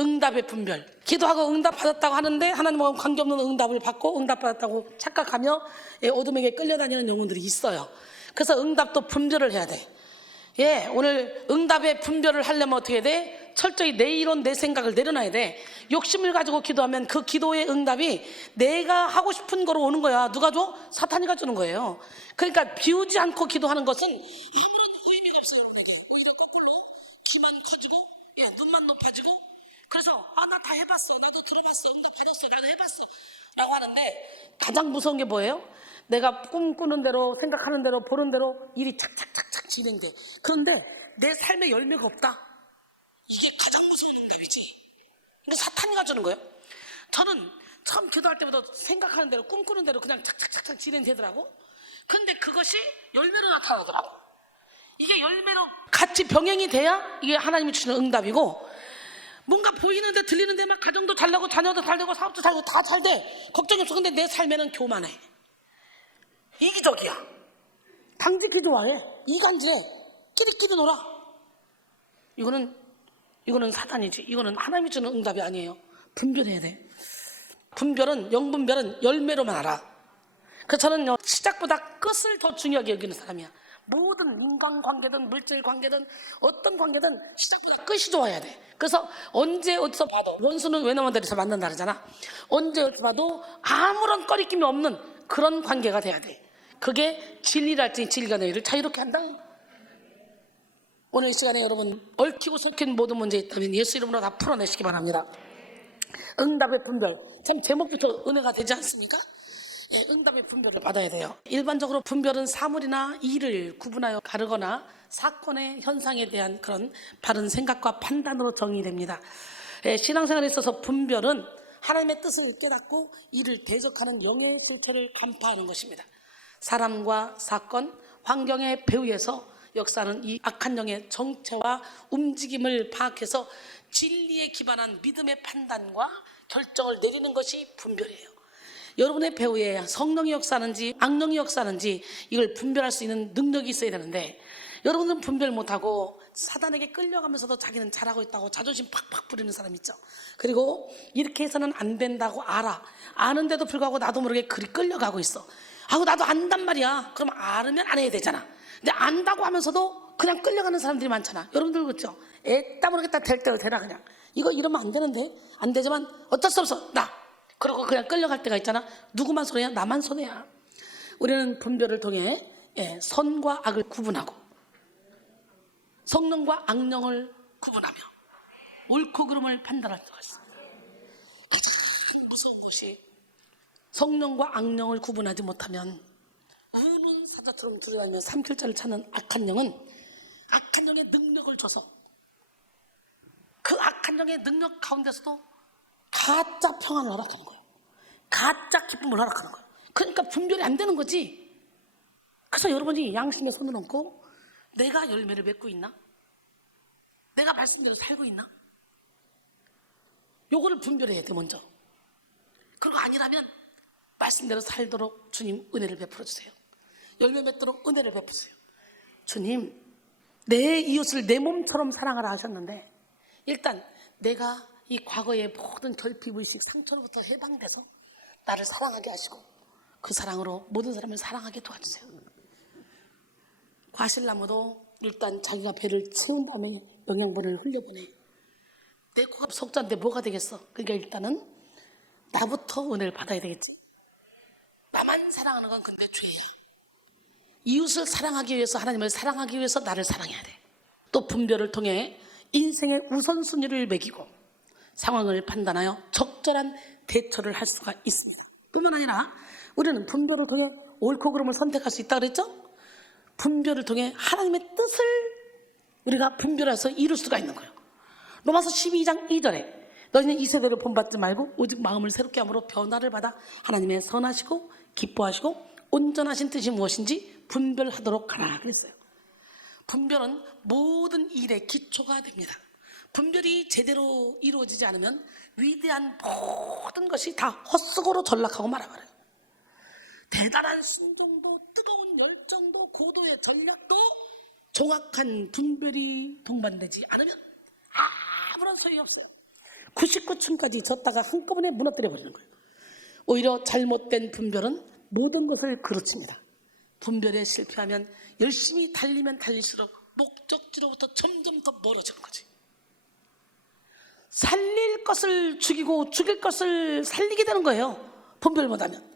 응답의 분별. 기도하고 응답 받았다고 하는데 하나님과 관계없는 응답을 받고 응답 받았다고 착각하며 어둠에게 끌려다니는 영혼들이 있어요. 그래서 응답도 분별을 해야 돼. 오늘 응답의 분별을 하려면 어떻게 돼? 철저히 내 이론, 내 생각을 내려놔야 돼. 욕심을 가지고 기도하면 그 기도의 응답이 내가 하고 싶은 거로 오는 거야. 누가 줘? 사탄이가 주는 거예요. 그러니까 비우지 않고 기도하는 것은 아무런 의미가 없어요. 여러분에게 오히려 거꾸로 귀만 커지고 눈만 높아지고, 그래서 나 다 해봤어, 나도 들어봤어, 응답 받았어, 나도 해봤어 라고 하는데, 가장 무서운 게 뭐예요? 내가 꿈꾸는 대로, 생각하는 대로, 보는 대로 일이 착착착착 진행돼. 그런데 내 삶에 열매가 없다. 이게 가장 무서운 응답이지. 이거 사탄이가 주는 거예요. 저는 처음 기도할 때부터 생각하는 대로, 꿈꾸는 대로 그냥 착착착착 진행되더라고. 그런데 그것이 열매로 나타나더라고. 이게 열매로 같이 병행이 돼야 이게 하나님이 주시는 응답이고, 뭔가 보이는데 들리는데 막 가정도 잘 되고 자녀도 잘 되고 사업도 잘 되고 다 잘 돼. 걱정이 없어. 근데 내 삶에는 교만해, 이기적이야, 당직히 좋아해, 이간질해, 끼리끼리 놀아. 이거는 사탄이지. 이거는 하나님이 주는 응답이 아니에요. 분별해야 돼. 분별은, 영분별은 열매로만 알아. 그래서 저는 시작보다 끝을 더 중요하게 여기는 사람이야. 모든 인간관계든 물질관계든 어떤 관계든 시작보다 끝이 좋아야 돼. 그래서 언제 어디서 봐도, 원수는 외놈들에서 만난다 그러잖아. 언제 어디서 봐도 아무런 꺼리낌이 없는 그런 관계가 돼야 돼. 그게 진리랄지 진리가 너희를 자유롭게 한다. 오늘 이 시간에 여러분, 얽히고 섞인 모든 문제 있다면 예수 이름으로 다 풀어내시기 바랍니다. 응답의 분별, 참 제목부터 은혜가 되지 않습니까? 응답의 분별을 받아야 돼요. 일반적으로 분별은 사물이나 일을 구분하여 가르거나 사건의 현상에 대한 그런 바른 생각과 판단으로 정의됩니다. 신앙생활에 있어서 분별은 하나님의 뜻을 깨닫고 이를 대적하는 영의 실체를 간파하는 것입니다. 사람과 사건, 환경의 배후에서 역사는 이 악한 영의 정체와 움직임을 파악해서 진리에 기반한 믿음의 판단과 결정을 내리는 것이 분별이에요. 여러분의 배후에 성령이 역사하는지 악령이 역사하는지 이걸 분별할 수 있는 능력이 있어야 되는데, 여러분은 분별 못하고 사단에게 끌려가면서도 자기는 잘하고 있다고 자존심 팍팍 부리는 사람 있죠. 그리고 이렇게 해서는 안 된다고 아는데도 불구하고 나도 모르게 그리 끌려가고 있어. 나도 안단 말이야. 그럼 알으면 안 해야 되잖아. 근데 안다고 하면서도 그냥 끌려가는 사람들이 많잖아. 여러분들 그렇죠? 애따 모르겠다, 될 대로 되라. 그냥 이거 이러면 안 되는데, 안 되지만 어쩔 수 없어, 그리고 그냥 끌려갈 때가 있잖아. 누구만 손해야? 나만 손해야. 우리는 분별을 통해 선과 악을 구분하고 성령과 악령을 구분하며 옳고 그름을 판단할 수가 있습니다. 가장 무서운 것이, 성령과 악령을 구분하지 못하면 우는 사자처럼 들어다니며 삼킬자를 찾는 악한 영은 악한 영의 능력을 줘서 그 악한 영의 능력 가운데서도 가짜 평안을 허락하는 거예요. 가짜 기쁨을 허락하는 거예요. 그러니까 분별이 안 되는 거지. 그래서 여러분이 양심에 손을 얹고 내가 열매를 맺고 있나? 내가 말씀대로 살고 있나? 요거를 분별해야 돼 먼저. 그리고 아니라면 말씀대로 살도록 주님 은혜를 베풀어 주세요. 열매 맺도록 은혜를 베푸세요. 주님, 내 이웃을 내 몸처럼 사랑하라 하셨는데, 일단 내가 이 과거의 모든 결핍의식, 상처로부터 해방돼서 나를 사랑하게 하시고 그 사랑으로 모든 사람을 사랑하게 도와주세요. 과실나무도 일단 자기가 배를 채운 다음에 영양분을 흘려보내. 내 코가 속자인데 뭐가 되겠어? 그러니까 일단은 나부터 은혜를 받아야 되겠지. 나만 사랑하는 건 근데 죄야. 이웃을 사랑하기 위해서, 하나님을 사랑하기 위해서 나를 사랑해야 돼. 또 분별을 통해 인생의 우선순위를 매기고 상황을 판단하여 적절한 대처를 할 수가 있습니다. 뿐만 아니라 우리는 분별을 통해 옳고 그름을 선택할 수 있다고 그랬죠? 분별을 통해 하나님의 뜻을 우리가 분별해서 이룰 수가 있는 거예요. 로마서 12장 2절에 너희는 이 세대를 본받지 말고 오직 마음을 새롭게 함으로 변화를 받아 하나님의 선하시고 기뻐하시고 온전하신 뜻이 무엇인지 분별하도록 하라 그랬어요. 분별은 모든 일의 기초가 됩니다. 분별이 제대로 이루어지지 않으면 위대한 모든 것이 다 헛수고로 전락하고 말아버려요. 대단한 순종도, 뜨거운 열정도, 고도의 전략도 정확한 분별이 동반되지 않으면 아무런 소용이 없어요. 99층까지 졌다가 한꺼번에 무너뜨려 버리는 거예요. 오히려 잘못된 분별은 모든 것을 그르칩니다. 분별에 실패하면 열심히 달리면 달릴수록 목적지로부터 점점 더 멀어지는 거지. 살릴 것을 죽이고 죽일 것을 살리게 되는 거예요. 분별 못하면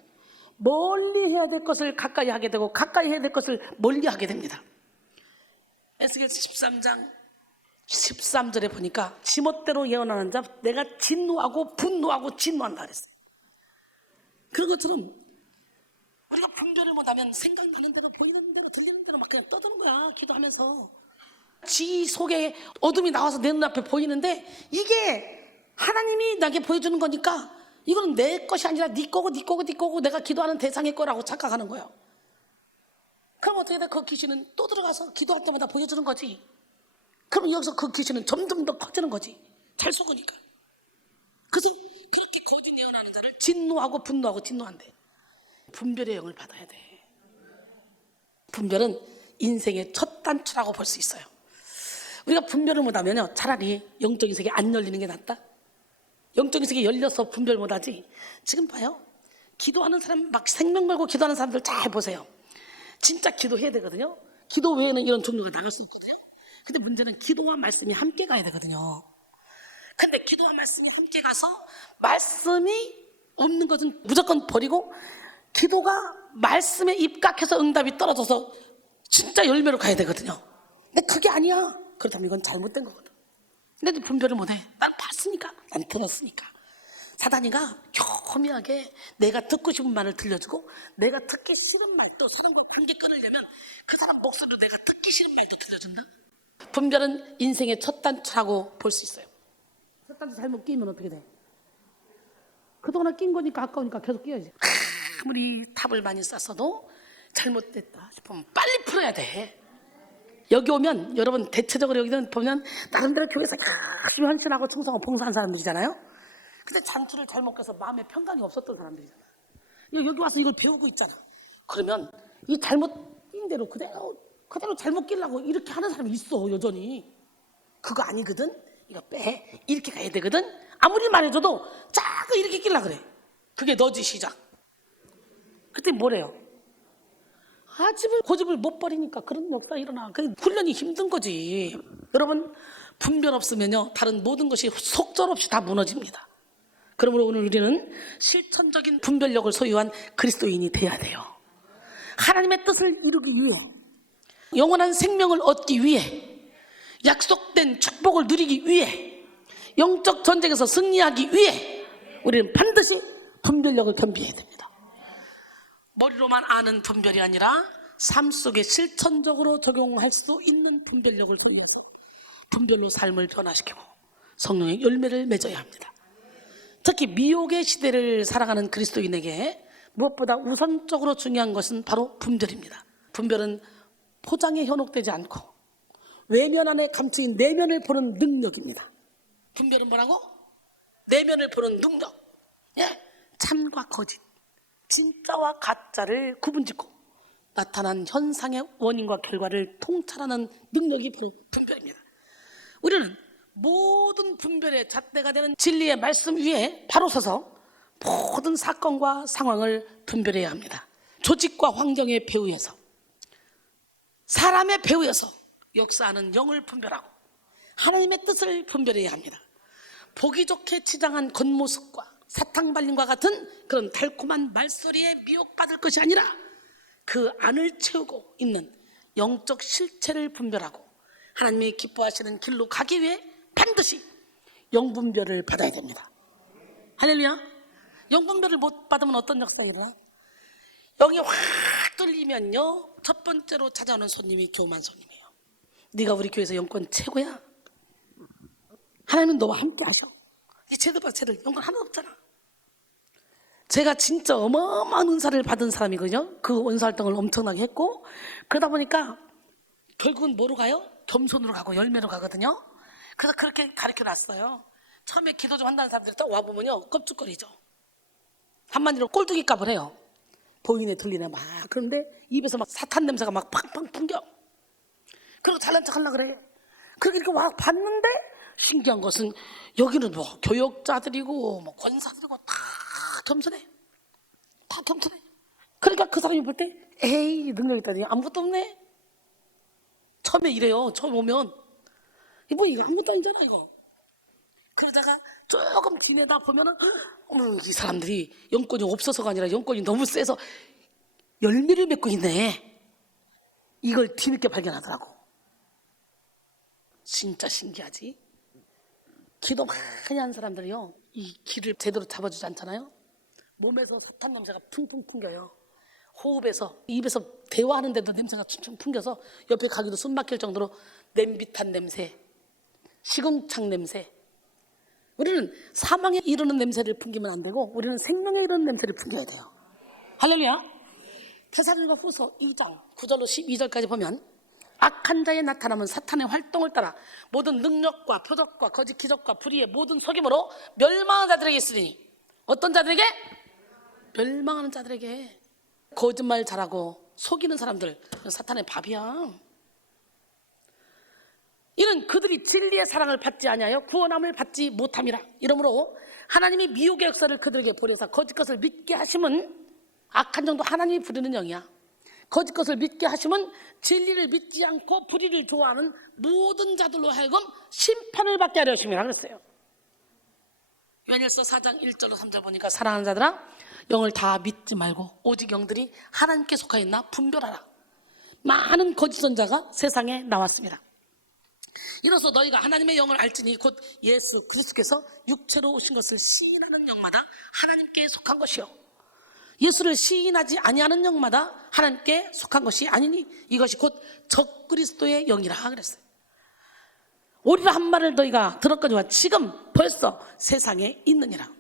멀리 해야 될 것을 가까이 하게 되고 가까이 해야 될 것을 멀리 하게 됩니다. 에스겔 13장 13절에 보니까 지멋대로 예언하는 자 내가 진노하고 분노하고 진노한다 그랬어요. 그런 것처럼 우리가 분별을 못하면 생각나는 대로 보이는 대로 들리는 대로 막 그냥 떠드는 거야. 기도하면서 지 속에 어둠이 나와서 내 눈앞에 보이는데 이게 하나님이 나에게 보여주는 거니까 이거는 내 것이 아니라 네 거고 네 거고 네 거고 내가 기도하는 대상의 거라고 착각하는 거예요. 그럼 어떻게 돼? 그 귀신은 또 들어가서 기도할 때마다 보여주는 거지. 그럼 여기서 그 귀신은 점점 더 커지는 거지. 잘 속으니까. 그래서 그렇게 거짓 예언하는 자를 진노하고 분노하고 진노한대. 분별의 영을 받아야 돼. 분별은 인생의 첫 단추라고 볼 수 있어요. 우리가 분별을 못하면요 차라리 영적인 세계 안 열리는 게 낫다. 영적인 세계 열려서 분별 못하지. 지금 봐요. 기도하는 사람 막 생명 걸고 기도하는 사람들 잘 보세요. 진짜 기도해야 되거든요. 기도 외에는 이런 종류가 나갈 수 없거든요. 근데 문제는 기도와 말씀이 함께 가야 되거든요. 근데 기도와 말씀이 함께 가서 말씀이 없는 것은 무조건 버리고 기도가 말씀에 입각해서 응답이 떨어져서 진짜 열매로 가야 되거든요. 근데 그게 아니야. 그렇다면 이건 잘못된 거거든. 근데 분별을 못해. 난 봤으니까, 난 들었으니까. 사단이가 교묘하게 내가 듣고 싶은 말을 들려주고 내가 듣기 싫은 말, 또 사람과 관계 끊으려면 그 사람 목소리로 내가 듣기 싫은 말도 들려준다. 분별은 인생의 첫 단추라고 볼 수 있어요. 첫 단추 잘못 끼면 어떻게 돼? 그동안 낀 거니까 아까우니까 계속 끼어야지. 아무리 탑을 많이 쌌어도 잘못됐다 싶으면 빨리 풀어야 돼. 여기 오면 여러분 대체적으로 여기는 보면 나름대로 교회에서 열심히 헌신하고 충성하고 봉사한 사람들이잖아요. 근데 잔치를 잘못 가서 마음에 평강이 없었던 사람들이잖아. 여기 와서 이걸 배우고 있잖아. 그러면 이 잘못 낀 대로 그대로 잘못 끼려고 이렇게 하는 사람이 있어 여전히. 그거 아니거든. 이거 빼. 이렇게 가야 되거든. 아무리 말해줘도 자꾸 이렇게 끼려고 그래. 그게 너지 시작. 그때 뭐래요? 고집을 못 버리니까 그런 목사 일어나. 훈련이 힘든 거지. 여러분 분별 없으면요 다른 모든 것이 속절없이 다 무너집니다. 그러므로 오늘 우리는 실천적인 분별력을 소유한 그리스도인이 돼야 돼요. 하나님의 뜻을 이루기 위해, 영원한 생명을 얻기 위해, 약속된 축복을 누리기 위해, 영적 전쟁에서 승리하기 위해 우리는 반드시 분별력을 겸비해야 됩니다. 머리로만 아는 분별이 아니라 삶 속에 실천적으로 적용할 수 있는 분별력을 소유해서 분별로 삶을 변화시키고 성령의 열매를 맺어야 합니다. 특히 미혹의 시대를 살아가는 그리스도인에게 무엇보다 우선적으로 중요한 것은 바로 분별입니다. 분별은 포장에 현혹되지 않고 외면 안에 감추인 내면을 보는 능력입니다. 분별은 뭐라고? 내면을 보는 능력. 예? 참과 거짓, 진짜와 가짜를 구분짓고 나타난 현상의 원인과 결과를 통찰하는 능력이 바로 분별입니다. 우리는 모든 분별의 잣대가 되는 진리의 말씀 위에 바로 서서 모든 사건과 상황을 분별해야 합니다. 조직과 환경의 배후에서, 사람의 배후에서 역사하는 영을 분별하고 하나님의 뜻을 분별해야 합니다. 보기 좋게 치장한 겉모습과 사탕발림과 같은 그런 달콤한 말소리에 미혹받을 것이 아니라 그 안을 채우고 있는 영적 실체를 분별하고 하나님이 기뻐하시는 길로 가기 위해 반드시 영분별을 받아야 됩니다. 할렐루야. 영분별을 못 받으면 어떤 역사가 일어나? 영이 확 뚫리면요 첫 번째로 찾아오는 손님이 교만 손님이에요. 네가 우리 교회에서 영권 최고야. 하나님은 너와 함께 하셔. 이 쟤들보다 쟤들 영권 하나 없잖아. 제가 진짜 어마어마한 은사를 받은 사람이거든요. 그 은사활동을 엄청나게 했고 그러다 보니까 결국은 뭐로 가요? 겸손으로 가고 열매로 가거든요. 그래서 그렇게 가르쳐놨어요. 처음에 기도 좀 한다는 사람들이 딱 와보면요 껍죽거리죠. 한마디로 꼴뚜기 값을 해요. 보이네 들리네 막. 그런데 입에서 막 사탄 냄새가 막 팡팡 풍겨. 그리고 잘난 척 하려고 그래. 그렇게 이렇게 와 봤는데 신기한 것은 여기는 뭐 교역자들이고 뭐 권사들이고 다 겸손해. 다 겸손해. 그러니까 그 사람이 볼 때 에이 능력 있다니 아무것도 없네. 처음에 이래요. 처음 오면 뭐 이거 아무것도 아니잖아 이거. 그러다가 조금 지내다 보면은 어머 이 사람들이 영권이 없어서가 아니라 영권이 너무 세서 열매를 맺고 있네. 이걸 뒤늦게 발견하더라고. 진짜 신기하지. 기도 많이 한 사람들이요 이 기를 제대로 잡아주지 않잖아요. 몸에서 사탄 냄새가 퉁퉁 풍겨요. 호흡에서 입에서 대화하는데도 냄새가 퉁퉁 풍겨서 옆에 가기도 숨 막힐 정도로 냄비탄 냄새, 시궁창 냄새. 우리는 사망에 이르는 냄새를 풍기면 안 되고 우리는 생명에 이르는 냄새를 풍겨야 돼요. 할렐루야. 데살로니가 후서 2장 9절로 12절까지 보면 악한 자에 나타나면 사탄의 활동을 따라 모든 능력과 표적과 거짓 기적과 불의의 모든 속임으로 멸망하는 자들에게 있으니. 어떤 자들에게? 멸망하는 자들에게. 거짓말 잘하고 속이는 사람들 사탄의 밥이야. 이는 그들이 진리의 사랑을 받지 아니하여 구원함을 받지 못함이라. 이러므로 하나님이 미혹의 역사를 그들에게 보내사 거짓 것을 믿게 하심은, 악한 정도 하나님이 부르는 영이야. 거짓 것을 믿게 하심은 진리를 믿지 않고 불의를 좋아하는 모든 자들로 하여금 심판을 받게 하려 하심이라 그랬어요. 요한일서 4장 1절로 3절 보니까 사랑하는 자들아 영을 다 믿지 말고 오직 영들이 하나님께 속하였나 분별하라. 많은 거짓 선자가 세상에 나왔습니다. 이로써 너희가 하나님의 영을 알지니 곧 예수 그리스도께서 육체로 오신 것을 시인하는 영마다 하나님께 속한 것이요 예수를 시인하지 아니하는 영마다 하나님께 속한 것이 아니니 이것이 곧 적그리스도의 영이라 그랬어요. 오리라 한 말을 너희가 들었거니와 지금 벌써 세상에 있느니라.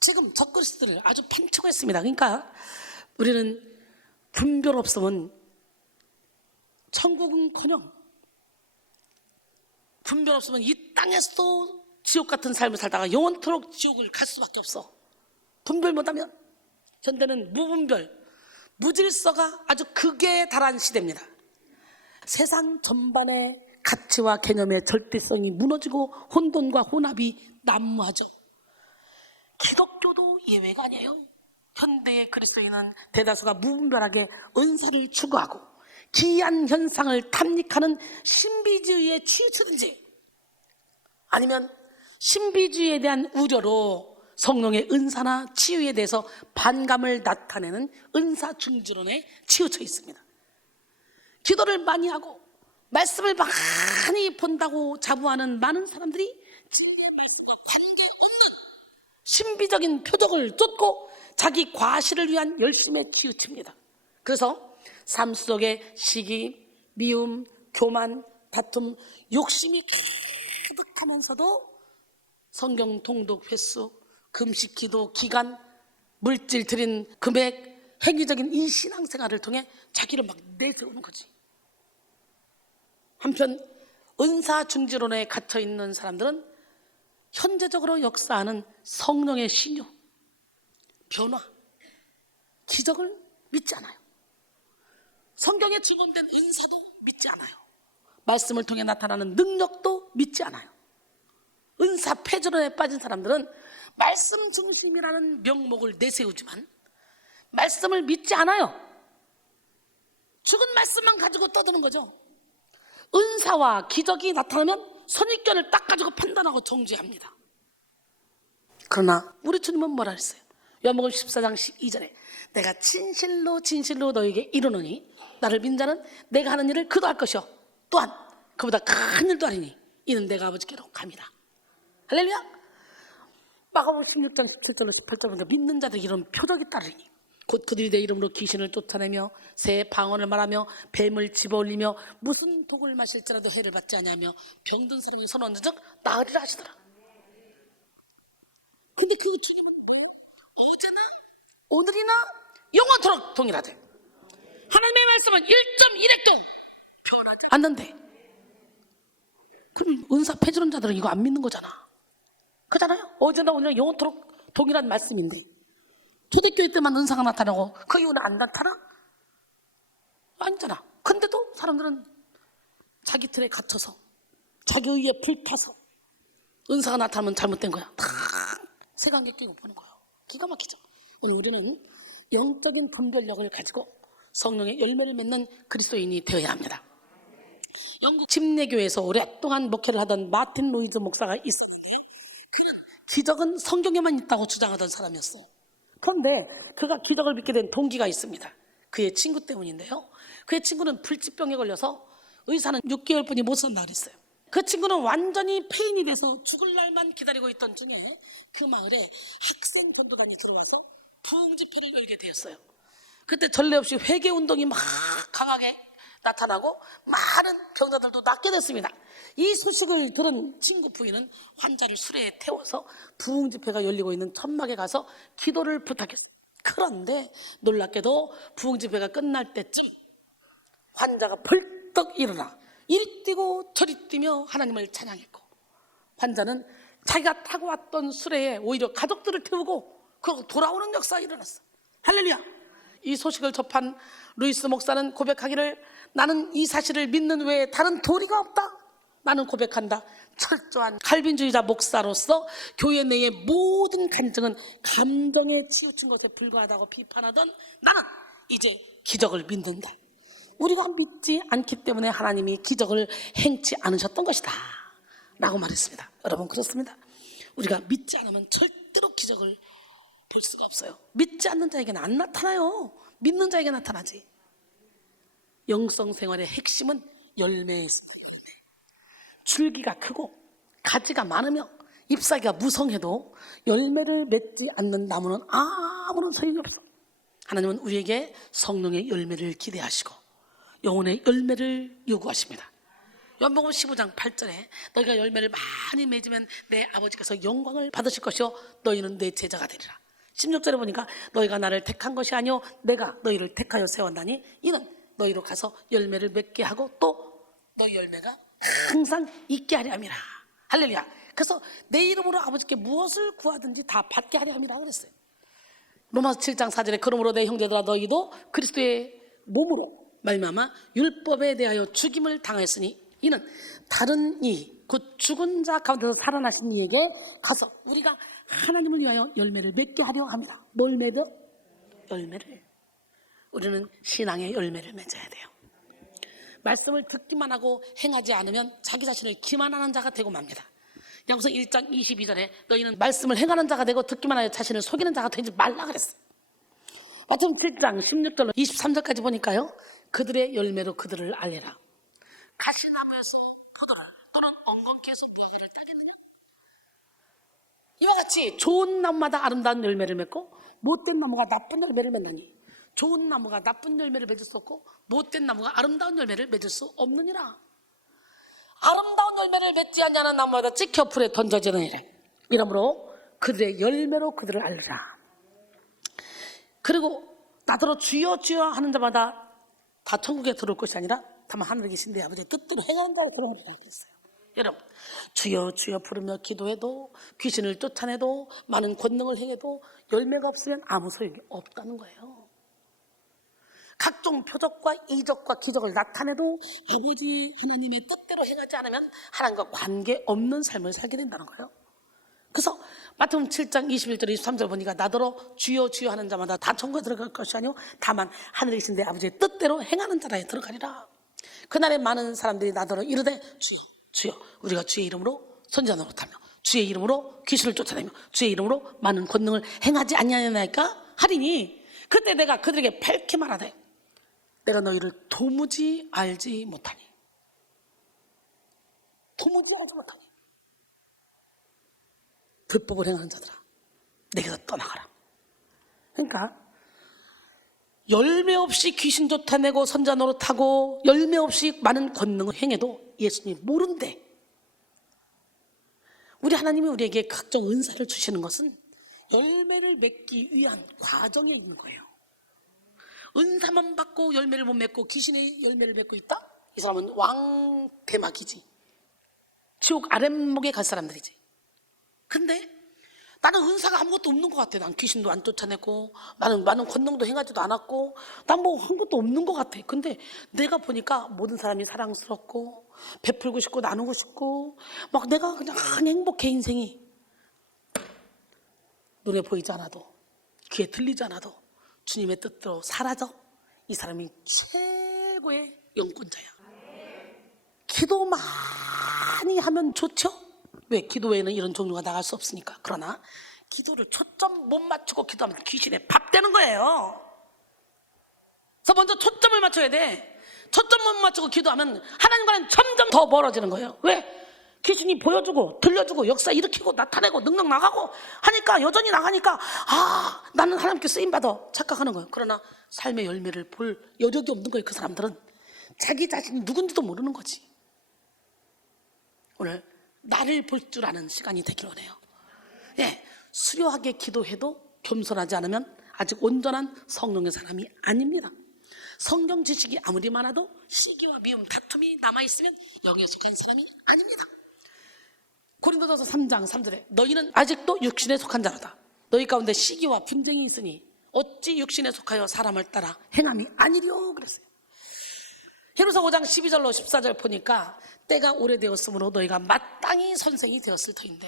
지금 적그리스도를 아주 판치고 있습니다. 그러니까 우리는 분별 없으면 천국은커녕 분별 없으면 이 땅에서도 지옥 같은 삶을 살다가 영원토록 지옥을 갈 수밖에 없어. 분별 못하면. 현대는 무분별, 무질서가 아주 극에 달한 시대입니다. 세상 전반의 가치와 개념의 절대성이 무너지고 혼돈과 혼합이 난무하죠. 기독교도 예외가 아니에요. 현대의 그리스도인은 대다수가 무분별하게 은사를 추구하고 기이한 현상을 탐닉하는 신비주의에 치우치든지 아니면 신비주의에 대한 우려로 성령의 은사나 치유에 대해서 반감을 나타내는 은사중지론에 치우쳐 있습니다. 기도를 많이 하고 말씀을 많이 본다고 자부하는 많은 사람들이 진리의 말씀과 관계없는 신비적인 표적을 쫓고 자기 과실을 위한 열심에 치우칩니다. 그래서 삶 속에 시기, 미움, 교만, 다툼, 욕심이 가득하면서도 성경 통독 횟수, 금식 기도 기간, 물질 들인 금액, 획기적인 이 신앙생활을 통해 자기를 막 내세우는 거지. 한편 은사 중지론에 갇혀있는 사람들은 현재적으로 역사하는 성령의 신유, 변화, 기적을 믿지 않아요. 성경에 증언된 은사도 믿지 않아요. 말씀을 통해 나타나는 능력도 믿지 않아요. 은사 폐지론에 빠진 사람들은 말씀 중심이라는 명목을 내세우지만 말씀을 믿지 않아요. 죽은 말씀만 가지고 떠드는 거죠. 은사와 기적이 나타나면 선입견을 딱 가지고 판단하고 정죄합니다. 그러나 우리 주님은 뭐라 했어요? 요한복음 14장 12절에 내가 진실로 진실로 너에게 이르노니 나를 믿는 자는 내가 하는 일을 그도 할 것이요 또한 그보다 큰 일도 하리니 이는 내가 아버지께로 갑니다. 할렐루야. 마가복음 16장 17절로 18절 보니까 믿는 자들이 이런 표적이 따르니 곧 그들이 내 이름으로 귀신을 쫓아내며 새 방언을 말하며 뱀을 집어올리며 무슨 독을 마실지라도 해를 받지 아니하며 병든 사람이 선언한 즉 나으리라 하시더라. 근데 그 주님은 어제나 오늘이나 영원토록 동일하대. 하나님의 말씀은 1.1핵도 변하지 않는데 그럼 은사 폐지론자들은 이거 안 믿는 거잖아. 그잖아요. 어제나 오늘이나 영원토록 동일한 말씀인데 초대교회 때만 은사가 나타나고 그 이후는 안 나타나? 아니잖아. 근데도 사람들은 자기 틀에 갇혀서 자기 의에 불타서 은사가 나타나면 잘못된 거야. 탁 색안경 끼고 보는 거예요. 기가 막히죠. 오늘 우리는 영적인 분별력을 가지고 성령의 열매를 맺는 그리스도인이 되어야 합니다. 영국 침례교회에서 오랫동안 목회를 하던 마틴 로이드 목사가 있었는데요. 그는 기적은 성경에만 있다고 주장하던 사람이었어. 그런데 그가 기적을 믿게 된 동기가 있습니다. 그의 친구 때문인데요. 그의 친구는 불치병에 걸려서 의사는 6개월뿐이 못 산다 그랬어요. 그 친구는 완전히 폐인이 돼서 죽을 날만 기다리고 있던 중에 그 마을에 학생 전도단이 들어와서 부흥 집회를 열게 되었어요. 그때 전례 없이 회개 운동이 막 강하게 나타나고 많은 병자들도 낫게 됐습니다. 이 소식을 들은 친구 부인은 환자를 수레에 태워서 부흥 집회가 열리고 있는 천막에 가서 기도를 부탁했어요. 그런데 놀랍게도 부흥 집회가 끝날 때쯤 환자가 벌떡 일어나 이리 뛰고 저리 뛰며 하나님을 찬양했고, 환자는 자기가 타고 왔던 수레에 오히려 가족들을 태우고 그러고 돌아오는 역사가 일어났어. 할렐루야. 이 소식을 접한 루이스 목사는 고백하기를, 나는 이 사실을 믿는 외에 다른 도리가 없다. 나는 고백한다. 철저한 칼빈주의자 목사로서 교회 내의 모든 간증은 감정에 치우친 것에 불과하다고 비판하던 나는 이제 기적을 믿는다. 우리가 믿지 않기 때문에 하나님이 기적을 행치 않으셨던 것이다 라고 말했습니다. 여러분, 그렇습니다. 우리가 믿지 않으면 절대로 기적을 볼 수가 없어요. 믿지 않는 자에게는 안 나타나요. 믿는 자에게 나타나지. 영성 생활의 핵심은 열매에 있습니다. 줄기가 크고 가지가 많으며 잎사귀가 무성해도 열매를 맺지 않는 나무는 아무런 소용이 없어. 하나님은 우리에게 성령의 열매를 기대하시고 영혼의 열매를 요구하십니다. 요한복음 15장 8절에 너희가 열매를 많이 맺으면 내 아버지께서 영광을 받으실 것이요 너희는 내 제자가 되리라. 16절에 보니까 너희가 나를 택한 것이 아니요 내가 너희를 택하여 세웠나니 이는 너희로 가서 열매를 맺게 하고 또 너희 열매가 항상 있게 하려 함이라. 할렐루야. 그래서 내 이름으로 아버지께 무엇을 구하든지 다 받게 하려 함이라 그랬어요. 로마서 7장 4절에 그러므로 내 형제들아 너희도 그리스도의 몸으로 말미암아 율법에 대하여 죽임을 당하였으니 이는 다른 이 곧 죽은 자 가운데서 살아나신 이에게 가서 우리가 하나님을 위하여 열매를 맺게 하려 합니다. 뭘 맺어? 열매를. 우리는 신앙의 열매를 맺어야 돼요. 말씀을 듣기만 하고 행하지 않으면 자기 자신을 기만하는 자가 되고 맙니다. 야고보서 1장 22절에 너희는 말씀을 행하는 자가 되고 듣기만 하여 자신을 속이는 자가 되지 말라 그랬어요. 마태복음 7장 16절로 23절까지 보니까요, 그들의 열매로 그들을 알리라. 가시나무에서 포도를 또는 엉겅퀴에서 무화과를 따겠느냐? 이와 같이 좋은 나무마다 아름다운 열매를 맺고 못된 나무가 나쁜 열매를 맺나니 좋은 나무가 나쁜 열매를 맺을 수 없고 못된 나무가 아름다운 열매를 맺을 수 없느니라. 아름다운 열매를 맺지 않냐는 나무마다 찍혀 불에 던져지느니라. 이러므로 그들의 열매로 그들을 알리라. 그리고 나더러 주여 주여 하는 자마다 다 천국에 들어올 것이 아니라 다만 하늘에 계신 내 아버지의 뜻대로 행하는 자가 그런 것을 알겠어요. 여러분, 주여 주여 부르며 기도해도 귀신을 쫓아내도 많은 권능을 행해도 열매가 없으면 아무 소용이 없다는 거예요. 각종 표적과 이적과 기적을 나타내도 아버지 하나님의 뜻대로 행하지 않으면 하나님과 관계없는 삶을 살게 된다는 거예요. 그래서 마태복음 7장 21절 23절 보니까 나더러 주여 주여 하는 자마다 다 천국에 들어갈 것이 아니요 다만 하늘에 계신 내 아버지의 뜻대로 행하는 자라에 들어가리라. 그날에 많은 사람들이 나더러 이르되 주여 주여 우리가 주의 이름으로 선지자 노릇하며 주의 이름으로 귀신을 쫓아내며 주의 이름으로 많은 권능을 행하지 않냐니까 하리니 그때 내가 그들에게 밝게 말하되 내가 너희를 도무지 알지 못하니. 도무지 알지 못하니. 불법을 행하는 자들아 내게서 떠나가라. 그러니까 열매 없이 귀신 쫓아내고 선자 노릇하고 열매 없이 많은 권능을 행해도 예수님 모른대. 우리 하나님이 우리에게 각종 은사를 주시는 것은 열매를 맺기 위한 과정에 있는 거예요. 은사만 받고 열매를 못 맺고 귀신의 열매를 맺고 있다? 이 사람은 왕대막이지. 지옥 아랫목에 갈 사람들이지. 근데 나는 은사가 아무것도 없는 것 같아. 난 귀신도 안 쫓아내고 나는 많은 권능도 행하지도 않았고 난 뭐 한 것도 없는 것 같아. 근데 내가 보니까 모든 사람이 사랑스럽고 베풀고 싶고 나누고 싶고 막 내가 그냥 행복해. 인생이 눈에 보이지 않아도 귀에 들리지 않아도 주님의 뜻대로 살아져. 이 사람이 최고의 영권자야. 기도 많이 하면 좋죠? 왜? 기도 외에는 이런 종류가 나갈 수 없으니까. 그러나 기도를 초점 못 맞추고 기도하면 귀신에 밥 되는 거예요. 그래서 먼저 초점을 맞춰야 돼. 초점 못 맞추고 기도하면 하나님과는 점점 더 멀어지는 거예요. 왜? 귀신이 보여주고 들려주고 역사 일으키고 나타내고 능력 나가고 하니까 여전히 나가니까 나는 하나님께 쓰임받아 착각하는 거예요. 그러나 삶의 열매를 볼 여력이 없는 거예요. 그 사람들은 자기 자신이 누군지도 모르는 거지. 오늘 나를 볼 줄 아는 시간이 되길 원해요. 예, 수려하게 기도해도 겸손하지 않으면 아직 온전한 성령의 사람이 아닙니다. 성경 지식이 아무리 많아도 시기와 미움, 다툼이 남아있으면 영에 속한 사람이 아닙니다. 고린도전서 3장 3절에 너희는 아직도 육신에 속한 자로다. 너희 가운데 시기와 분쟁이 있으니 어찌 육신에 속하여 사람을 따라 행함이 아니려 그랬어요. 히브리서 5장 12절로 14절 보니까 때가 오래되었으므로 너희가 마땅히 선생이 되었을 터인데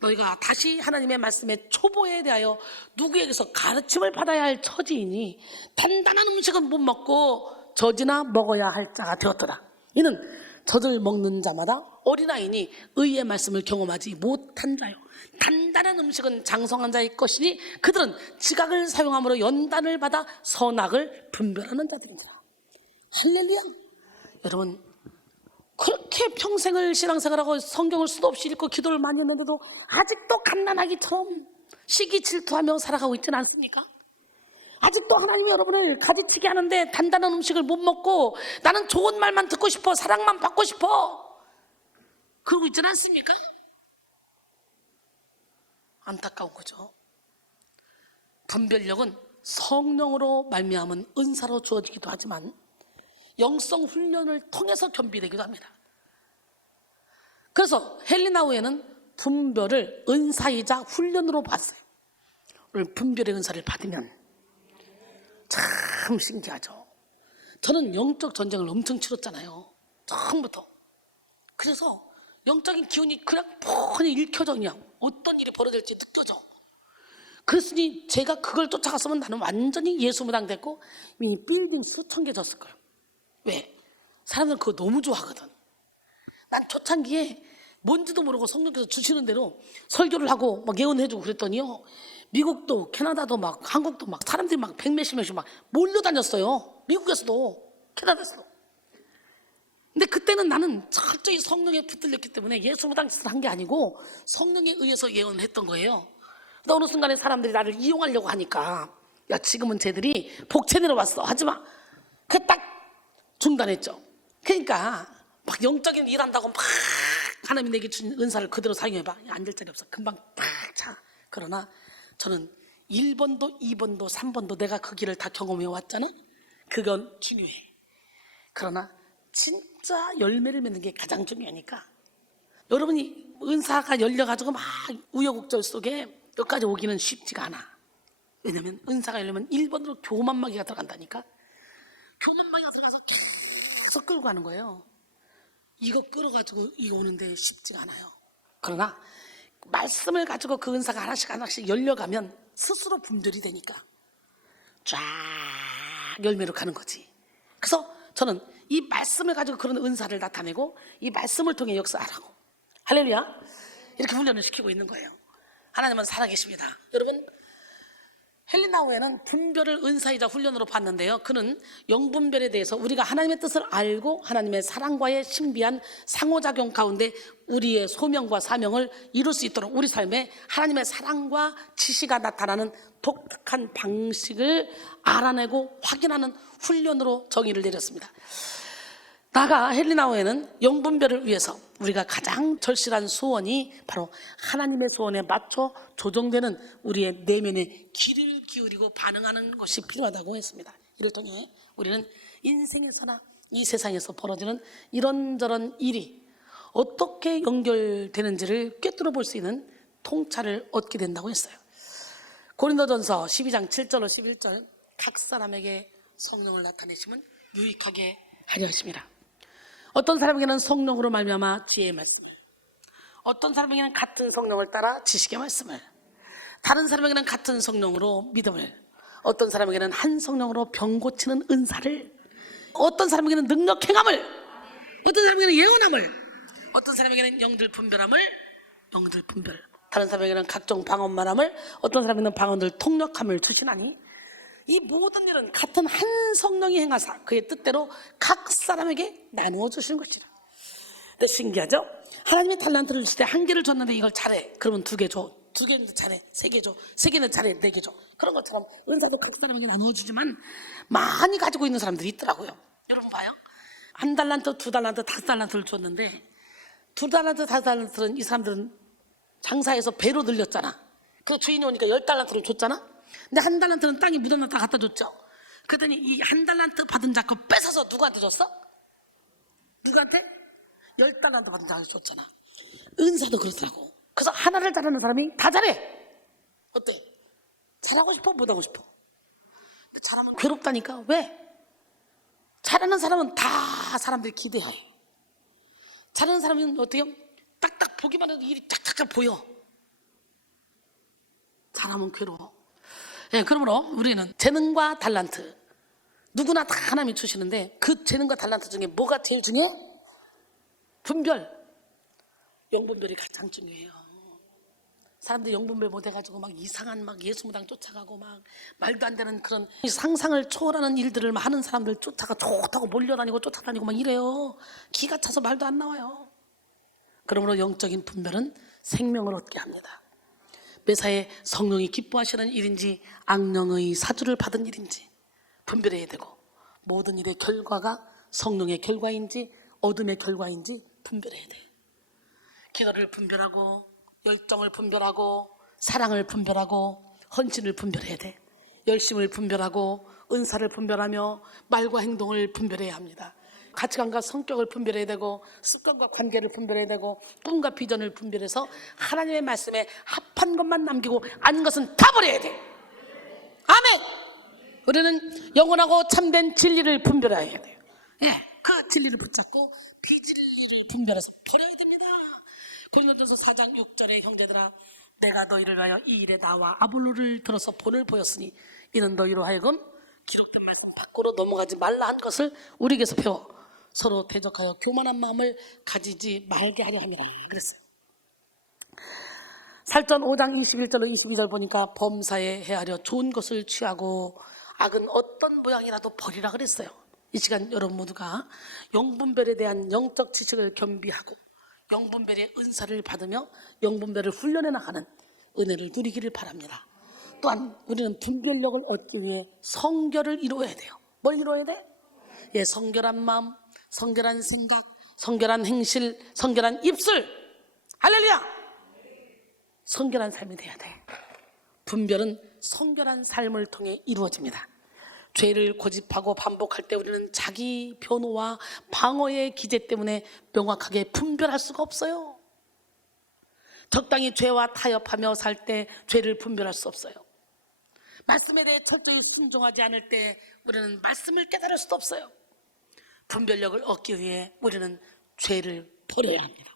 너희가 다시 하나님의 말씀의 초보에 대하여 누구에게서 가르침을 받아야 할 처지이니 단단한 음식은 못 먹고 젖이나 먹어야 할 자가 되었더라. 이는 젖을 먹는 자마다 어린아이니 의의 말씀을 경험하지 못한 자요. 단단한 음식은 장성한 자의 것이니 그들은 지각을 사용함으로 연단을 받아 선악을 분별하는 자들이니라. 할렐루야. 여러분 그렇게 평생을 신앙생활하고 성경을 수도 없이 읽고 기도를 많이 했는데도 아직도 갓난아기처럼 시기 질투하며 살아가고 있지는 않습니까? 아직도 하나님이 여러분을 가지치게 하는데 단단한 음식을 못 먹고 나는 좋은 말만 듣고 싶어, 사랑만 받고 싶어, 그러고 있지는 않습니까? 안타까운 거죠. 분별력은 성령으로 말미암은 은사로 주어지기도 하지만 영성 훈련을 통해서 겸비되기도 합니다. 그래서 헬리나우에는 분별을 은사이자 훈련으로 봤어요. 오늘 분별의 은사를 받으면 참 신기하죠. 저는 영적 전쟁을 엄청 치렀잖아요. 처음부터. 그래서 영적인 기운이 그냥 뻔히 읽혀져. 그냥 어떤 일이 벌어질지 느껴져. 그랬으니 제가 그걸 쫓아갔으면 나는 완전히 예수무당 됐고 이미 빌딩 수천 개 졌을 거예요. 왜? 사람들은 그거 너무 좋아하거든. 난 초창기에 뭔지도 모르고 성령께서 주시는 대로 설교를 하고 막 예언해주고 그랬더니요, 미국도 캐나다도 막 한국도 막 사람들이 막 백몇십 명씩 막 몰려다녔어요. 미국에서도 캐나다에서도. 근데 그때는 나는 철저히 성령에 붙들렸기 때문에 예수무당 짓을 한 게 아니고 성령에 의해서 예언을 했던 거예요. 근데 어느 순간에 사람들이 나를 이용하려고 하니까 야 지금은 쟤들이 복채내러 왔어 하지마. 그 딱 중단했죠. 그러니까 막 영적인 일 한다고 막 하나님이 내게 준 은사를 그대로 사용해봐. 앉을 자리 없어. 금방 딱 차. 그러나 저는 1번도 2번도 3번도 내가 그 길을 다 경험해 왔잖아. 그건 중요해. 그러나 진짜 열매를 맺는 게 가장 중요하니까 여러분이 은사가 열려가지고 막 우여곡절 속에 여기까지 오기는 쉽지가 않아. 왜냐면 은사가 열리면 1번으로 교만마귀가 들어간다니까. 교만마귀가 들어가서 계속 끌고 가는 거예요. 이거 끌어가지고 이거 오는데 쉽지가 않아요. 그러나 말씀을 가지고 그 은사가 하나씩 하나씩 열려가면 스스로 분별이 되니까 쫙 열매로 가는 거지. 그래서 저는 이 말씀을 가지고 그런 은사를 나타내고 이 말씀을 통해 역사하라고, 할렐루야, 이렇게 훈련을 시키고 있는 거예요. 하나님은 살아계십니다. 여러분, 헬리나우에는 분별을 은사이자 훈련으로 봤는데요, 그는 영분별에 대해서 우리가 하나님의 뜻을 알고 하나님의 사랑과의 신비한 상호작용 가운데 우리의 소명과 사명을 이룰 수 있도록 우리 삶에 하나님의 사랑과 지시가 나타나는 독특한 방식을 알아내고 확인하는 훈련으로 정의를 내렸습니다. 나가 헬리나우에는 영분별을 위해서 우리가 가장 절실한 소원이 바로 하나님의 소원에 맞춰 조정되는 우리의 내면의 귀를 기울이고 반응하는 것이 필요하다고 했습니다. 이를 통해 우리는 인생에서나 이 세상에서 벌어지는 이런저런 일이 어떻게 연결되는지를 꿰뚫어 볼 수 있는 통찰을 얻게 된다고 했어요. 고린도전서 12장 7절로 11절 각 사람에게 성령을 나타내시면 유익하게 하려 하심이라. 어떤 사람에게는 성령으로 말미암아 지혜의 말씀을, 어떤 사람에게는 같은 성령을 따라 지식의 말씀을, 다른 사람에게는 같은 성령으로 믿음을, 어떤 사람에게는 한 성령으로 병 고치는 은사를, 어떤 사람에게는 능력 행함을, 어떤 사람에게는 예언함을, 어떤 사람에게는 영들 분별함을, 영들 분별, 다른 사람에게는 각종 방언만함을, 어떤 사람에게는 방언들 통역함을 주시나니 이 모든 일은 같은 한 성령이 행하사 그의 뜻대로 각 사람에게 나누어 주시는 것이라. 근데 신기하죠? 하나님의 달란트를 주실 때 한 개를 줬는데 이걸 잘해, 그러면 2개 줘. 2개는 잘해, 3개 줘. 3개는 잘해, 4개 줘. 그런 것처럼 은사도 각 사람에게 나누어 주지만 많이 가지고 있는 사람들이 있더라고요. 여러분 봐요. 1달란트, 2달란트, 5달란트를 줬는데 2달란트, 5달란트는 이 사람들은 장사해서 배로 늘렸잖아. 그 주인이 오니까 10달란트를 줬잖아. 근데 1달란트는 땅에 묻어놨다 갖다 줬죠. 그랬더니 이 1달란트 받은 자 거 뺏어서 누구한테 줬어? 누구한테? 10달란트 받은 자한테 줬잖아. 은사도 그렇더라고. 그래서 하나를 잘하는 사람이 다 잘해. 어때? 잘하고 싶어? 못하고 싶어? 잘하면 괴롭다니까. 왜? 잘하는 사람은 다 사람들이 기대해. 잘하는 사람은 어때요? 딱딱 보기만 해도 일이 짝짝짝 보여. 잘하면 괴로워. 예, 그러므로 우리는 재능과 달란트 누구나 다 하나님이 주시는데 그 재능과 달란트 중에 뭐가 제일 중요해? 분별. 영분별이 가장 중요해요. 사람들이 영분별 못해가지고 막 이상한 막 예수무당 쫓아가고 막 말도 안 되는 그런 상상을 초월하는 일들을 막 하는 사람들 쫓아가 좋다고 몰려다니고 쫓아다니고 막 이래요. 기가 차서 말도 안 나와요. 그러므로 영적인 분별은 생명을 얻게 합니다. 매사에 성령이 기뻐하시는 일인지 악령의 사주를 받은 일인지 분별해야 되고, 모든 일의 결과가 성령의 결과인지 어둠의 결과인지 분별해야 돼요. 기도를 분별하고, 열정을 분별하고, 사랑을 분별하고, 헌신을 분별해야 돼. 열심을 분별하고, 은사를 분별하며 말과 행동을 분별해야 합니다. 가치관과 성격을 분별해야 되고, 습관과 관계를 분별해야 되고, 꿈과 비전을 분별해서 하나님의 말씀에 합한 것만 남기고 아닌 것은 다 버려야 돼. 아멘. 우리는 영원하고 참된 진리를 분별해야 돼요. 예, 그 진리를 붙잡고 비진리를 분별해서 버려야 됩니다. 고린도전서 4장 6절에 형제들아, 내가 너희를 위하여 이 일에 나와 아볼로를 들어서 본을 보였으니 이는 너희로 하여금 기록된 말씀 밖으로 넘어가지 말라 한 것을 우리에게서 배워 서로 대적하여 교만한 마음을 가지지 말게 하려 함이라 그랬어요. 살전 5장 21절로 22절 보니까 범사에 헤아려 좋은 것을 취하고 악은 어떤 모양이라도 버리라 그랬어요. 이 시간 여러분 모두가 영분별에 대한 영적 지식을 겸비하고 영분별의 은사를 받으며 영분별을 훈련해 나가는 은혜를 누리기를 바랍니다. 또한 우리는 분별력을 얻기 위해 성결을 이루어야 돼요. 뭘 이루어야 돼? 예, 성결한 마음, 성결한 생각, 성결한 행실, 성결한 입술. 할렐루야! 성결한 삶이 돼야 돼. 분별은 성결한 삶을 통해 이루어집니다. 죄를 고집하고 반복할 때 우리는 자기 변호와 방어의 기제 때문에 명확하게 분별할 수가 없어요. 적당히 죄와 타협하며 살 때 죄를 분별할 수 없어요. 말씀에 대해 철저히 순종하지 않을 때 우리는 말씀을 깨달을 수도 없어요. 분별력을 얻기 위해 우리는 죄를 버려야 합니다.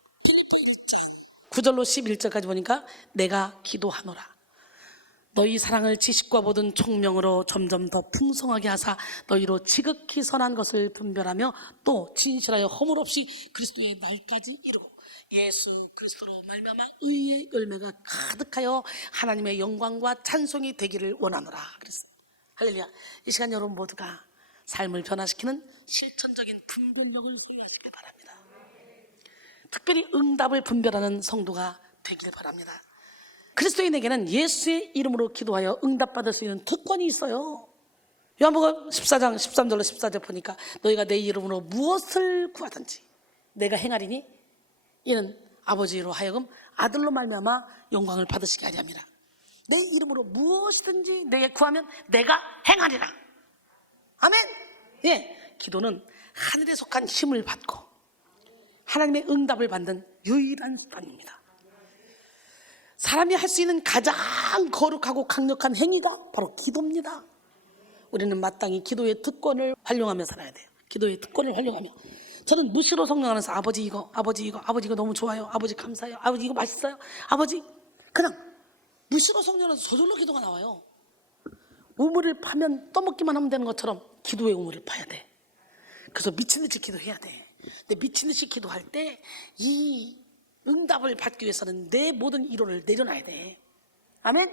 9절로 11절까지 보니까 내가 기도하노라. 너희 사랑을 지식과 모든 총명으로 점점 더 풍성하게 하사 너희로 지극히 선한 것을 분별하며 또 진실하여 허물 없이 그리스도의 날까지 이루고 예수 그리스도로 말미암아 의의 열매가 가득하여 하나님의 영광과 찬송이 되기를 원하노라 그랬어요. 할렐루야. 이 시간 여러분 모두가 삶을 변화시키는 실천적인 분별력을 소유하시길 바랍니다. 특별히 응답을 분별하는 성도가 되길 바랍니다. 그리스도인에게는 예수의 이름으로 기도하여 응답받을 수 있는 특권이 있어요. 요한복음 14장 13절로 14절 보니까 너희가 내 이름으로 무엇을 구하든지 내가 행하리니 이는 아버지로 하여금 아들로 말미암아 영광을 받으시게 하리 함이라. 내 이름으로 무엇이든지 내게 구하면 내가 행하리라. 아멘. 예, 기도는 하늘에 속한 힘을 받고 하나님의 응답을 받는 유일한 수단입니다. 사람이 할 수 있는 가장 거룩하고 강력한 행위가 바로 기도입니다. 우리는 마땅히 기도의 특권을 활용하며 살아야 돼요. 기도의 특권을 활용하며. 저는 무시로 성령 안에서 아버지 이거 너무 좋아요. 아버지 감사해요. 아버지 이거 맛있어요. 아버지, 그냥 무시로 성령 안에서 저절로 기도가 나와요. 우물을 파면 떠먹기만 하면 되는 것처럼 기도의 우물을 파야 돼. 그래서 미친듯이 기도해야 돼. 근데 미친듯이 기도할 때 이 응답을 받기 위해서는 내 모든 이론을 내려놔야 돼. 아멘.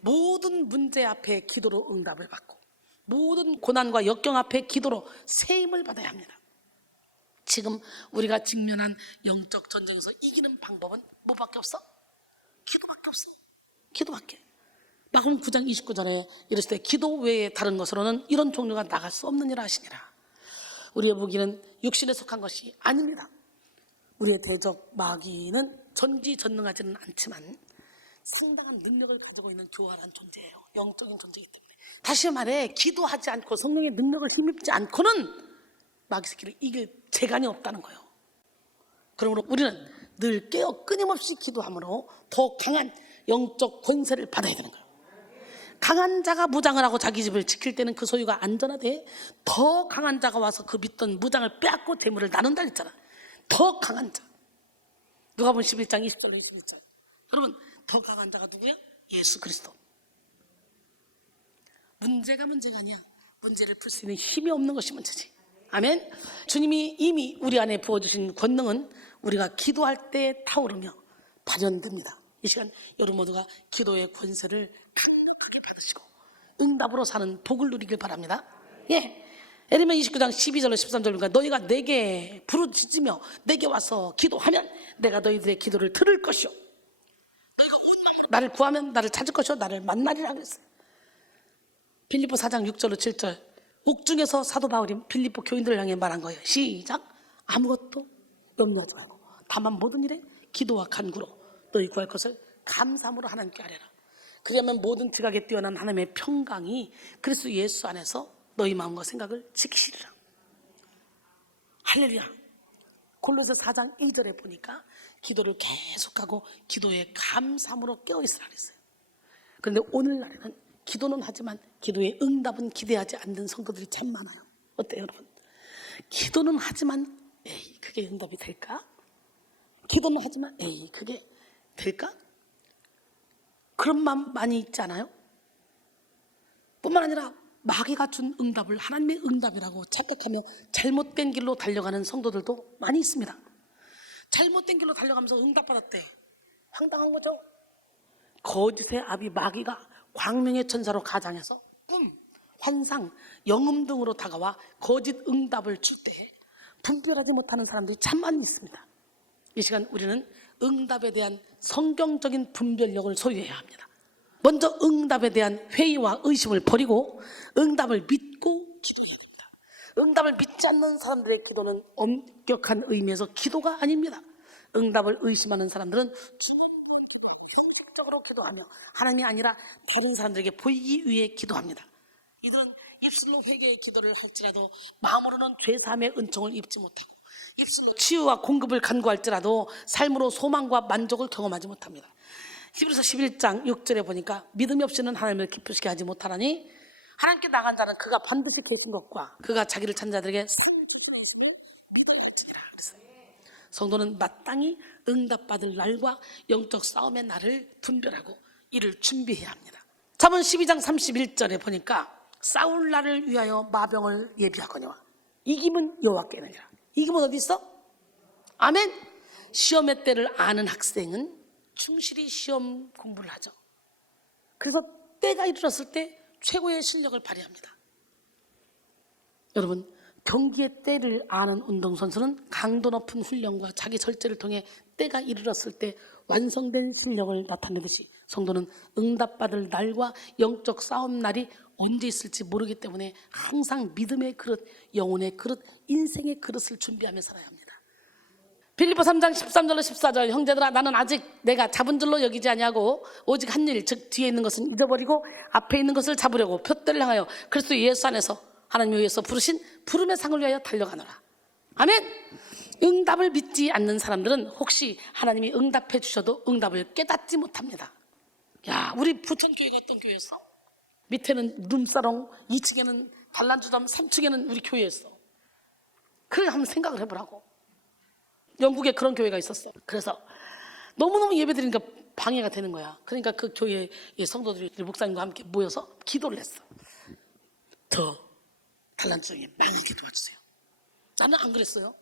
모든 문제 앞에 기도로 응답을 받고, 모든 고난과 역경 앞에 기도로 세임을 받아야 합니다. 지금 우리가 직면한 영적 전쟁에서 이기는 방법은 뭐밖에 없어? 기도밖에 없어. 기도밖에. 마가복음 9장 29절에 이랬을 때 기도 외에 다른 것으로는 이런 종류가 나갈 수 없느니라 하시니라. 우리의 무기는 육신에 속한 것이 아닙니다. 우리의 대적 마귀는 전지전능하지는 않지만 상당한 능력을 가지고 있는 교활한 존재예요. 영적인 존재이기 때문에. 다시 말해, 기도하지 않고 성령의 능력을 힘입지 않고는 마귀 새끼를 이길 재간이 없다는 거예요. 그러므로 우리는 늘 깨어 끊임없이 기도함으로 더 강한 영적 권세를 받아야 되는 거예요. 강한 자가 무장을 하고 자기 집을 지킬 때는 그 소유가 안전하되, 더 강한 자가 와서 그 믿던 무장을 빼앗고 재물을 나눈다 했잖아. 더 강한 자. 누가복음 11장 20절로 21절. 여러분, 더 강한 자가 누구야? 예수 그리스도. 문제가 아니야. 문제를 풀 수 있는 힘이 없는 것이 문제지. 아멘. 주님이 이미 우리 안에 부어주신 권능은 우리가 기도할 때 타오르며 발현됩니다. 이 시간 여러분 모두가 기도의 권세를 강력하게 받으시고 응답으로 사는 복을 누리길 바랍니다. 예. 에레미야 29장 12절로 13절입니다. 너희가 내게 부르짖으며 내게 와서 기도하면 내가 너희들의 기도를 들을 것이요, 너희가 온 마음으로 나를 구하면 나를 찾을 것이요 나를 만나리라 그랬어요. 빌립보 4장 6절로 7절. 옥중에서 사도 바울이 빌립보 교인들을 향해 말한 거예요. 시작. 아무것도 염려하지 말고 다만 모든 일에 기도와 간구로 너희 구할 것을 감사함으로 하나님께 아뢰라. 그러면 모든 지각에 뛰어난 하나님의 평강이 그리스도 예수 안에서 너희 마음과 생각을 지키시리라. 할렐루야. 골로새 4장 2절에 보니까 기도를 계속하고 기도에 감사함으로 깨어있으라 그랬어요. 그런데 오늘날에는 기도는 하지만 기도의 응답은 기대하지 않는 성도들이 참 많아요. 어때요 여러분? 기도는 하지만 에이 그게 응답이 될까? 기도는 하지만 에이 그게 될까? 그런 마음 많이 있지 않아요? 뿐만 아니라 마귀가 준 응답을 하나님의 응답이라고 착각하며 잘못된 길로 달려가는 성도들도 많이 있습니다. 잘못된 길로 달려가면서 응답받았대. 황당한 거죠. 거짓의 아비 마귀가 광명의 천사로 가장해서 꿈, 환상, 영음 등으로 다가와 거짓 응답을 줄 때 분별하지 못하는 사람들이 참 많이 있습니다. 이 시간 우리는 응답에 대한 성경적인 분별력을 소유해야 합니다. 먼저 응답에 대한 회의와 의심을 버리고 응답을 믿고 기도해야 됩니다. 응답을 믿지 않는 사람들의 기도는 엄격한 의미에서 기도가 아닙니다. 응답을 의심하는 사람들은 중언부언 기도로 형식적으로 기도하며 하나님이 아니라 다른 사람들에게 보이기 위해 기도합니다. 이들은 입술로 회개의 기도를 할지라도 마음으로는 죄사함의 은총을 입지 못하고, 입술로 치유와 공급을 간구할지라도 삶으로 소망과 만족을 경험하지 못합니다. 히브리서 11장 6절에 보니까 믿음이 없이는 하나님을 기쁘시게 하지 못하나니 하나님께 나간 자는 그가 반드시 계신 것과 그가 자기를 찾는 자들에게 승리를 주시는 것을 믿어야 할지니라. 성도는 마땅히 응답받을 날과 영적 싸움의 날을 분별하고 이를 준비해야 합니다. 잠언 12장 31절에 보니까 싸울 날을 위하여 마병을 예비하거니와 이김은 여호와께 있느니라. 이김은 어디 있어? 아멘. 시험의 때를 아는 학생은 충실히 시험 공부를 하죠. 그래서 때가 이르렀을 때 최고의 실력을 발휘합니다. 여러분, 경기의 때를 아는 운동선수는 강도 높은 훈련과 자기 절제를 통해 때가 이르렀을 때 완성된 실력을 나타내듯이 성도는 응답받을 날과 영적 싸움 날이 언제 있을지 모르기 때문에 항상 믿음의 그릇, 영혼의 그릇, 인생의 그릇을 준비하며 살아야 합니다. 빌립보 3장 13절로 14절. 형제들아 나는 아직 내가 잡은 줄로 여기지 아니하고 오직 한 일, 즉 뒤에 있는 것은 잊어버리고 앞에 있는 것을 잡으려고 표대를 향하여 그리스도 예수 안에서 하나님을 위해서 부르신 부름의 상을 위하여 달려가노라. 아멘. 응답을 믿지 않는 사람들은 혹시 하나님이 응답해 주셔도 응답을 깨닫지 못합니다. 야, 우리 부천교회가 어떤 교회였어? 밑에는 룸사롱, 2층에는 단란주점, 3층에는 우리 교회였어. 그래, 한번 생각을 해보라고. 영국에 그런 교회가 있었어. 그래서 너무너무 예배드리니까 방해가 되는 거야. 그러니까 그 교회의 성도들이 목사님과 함께 모여서 기도를 했어. 저 단란주점이 망하게 도와주세요. 나는 안 그랬어요.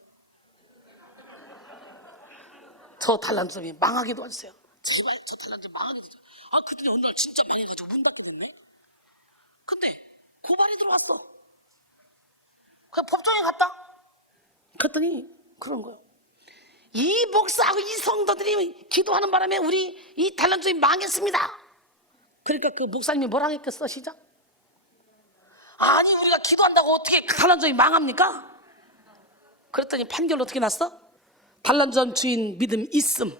저 단란주점이 망하게 도와주세요. 제발 저 단란주점 망하게 도와주세요. 그랬더니 어느 날 진짜 망해가지고 문 닫게 됐네. 근데 고발이 들어왔어. 그냥 법정에 갔다. 그랬더니 그런 거예요. 이 목사하고 이 성도들이 기도하는 바람에 우리 이 단란주점이 망했습니다. 그러니까 그 목사님이 뭐라고 했겠어, 시작? 아니, 우리가 기도한다고 어떻게 그 단란주점이 망합니까? 그랬더니 판결 어떻게 났어? 단란주점 주인 믿음 있음,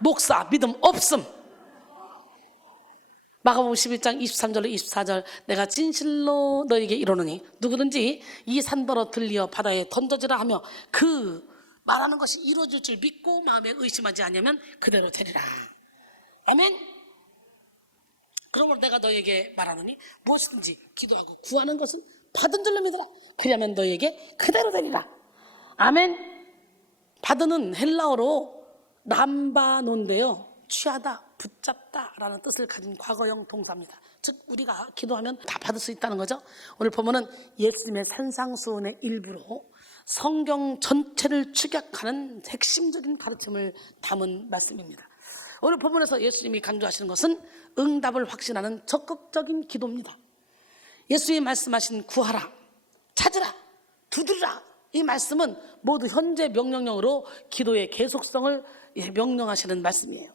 목사 믿음 없음. 마가복음 11장 23절로 24절, 내가 진실로 너에게 이르노니 누구든지 이 산더러 들리어 바다에 던져지라 하며 그 말하는 것이 이루어질 줄 믿고 마음에 의심하지 않으면 그대로 되리라. 아멘. 그러므로 내가 너에게 말하노니 무엇이든지 기도하고 구하는 것은 받은 줄로 믿으라. 그러면 너에게 그대로 되리라. 아멘. 받으는 헬라어로 람바노인데요, 취하다, 붙잡다라는 뜻을 가진 과거형 동사입니다. 즉 우리가 기도하면 다 받을 수 있다는 거죠. 오늘 보면은 예수님의 산상수훈의 일부로 성경 전체를 축약하는 핵심적인 가르침을 담은 말씀입니다. 오늘 본문에서 예수님이 강조하시는 것은 응답을 확신하는 적극적인 기도입니다. 예수님이 말씀하신 구하라, 찾으라, 두드리라, 이 말씀은 모두 현재 명령형으로 기도의 계속성을 명령하시는 말씀이에요.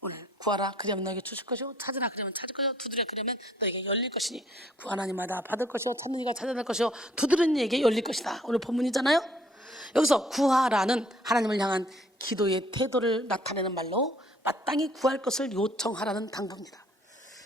오늘 구하라 그러면 너에게 주실 것이요, 찾으라 그러면 찾을 것이요, 두드려 그러면 너에게 열릴 것이니 구하는 이마다 받을 것이요, 찾는 이가 찾아낼 것이요, 두드리는 이에게 열릴 것이다. 오늘 본문이잖아요. 여기서 구하라는 하나님을 향한 기도의 태도를 나타내는 말로 마땅히 구할 것을 요청하라는 당부입니다.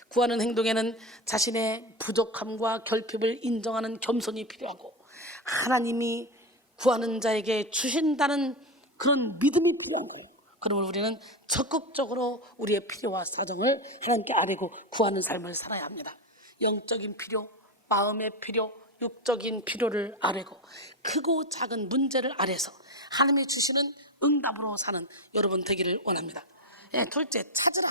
구하는 행동에는 자신의 부족함과 결핍을 인정하는 겸손이 필요하고 하나님이 구하는 자에게 주신다는 그런 믿음이 필요한 거예요. 그러면 우리는 적극적으로 우리의 필요와 사정을 하나님께 아뢰고 구하는 삶을 살아야 합니다. 영적인 필요, 마음의 필요, 육적인 필요를 아뢰고 크고 작은 문제를 아뢰서 하나님이 주시는 응답으로 사는 여러분 되기를 원합니다. 둘째, 찾으라.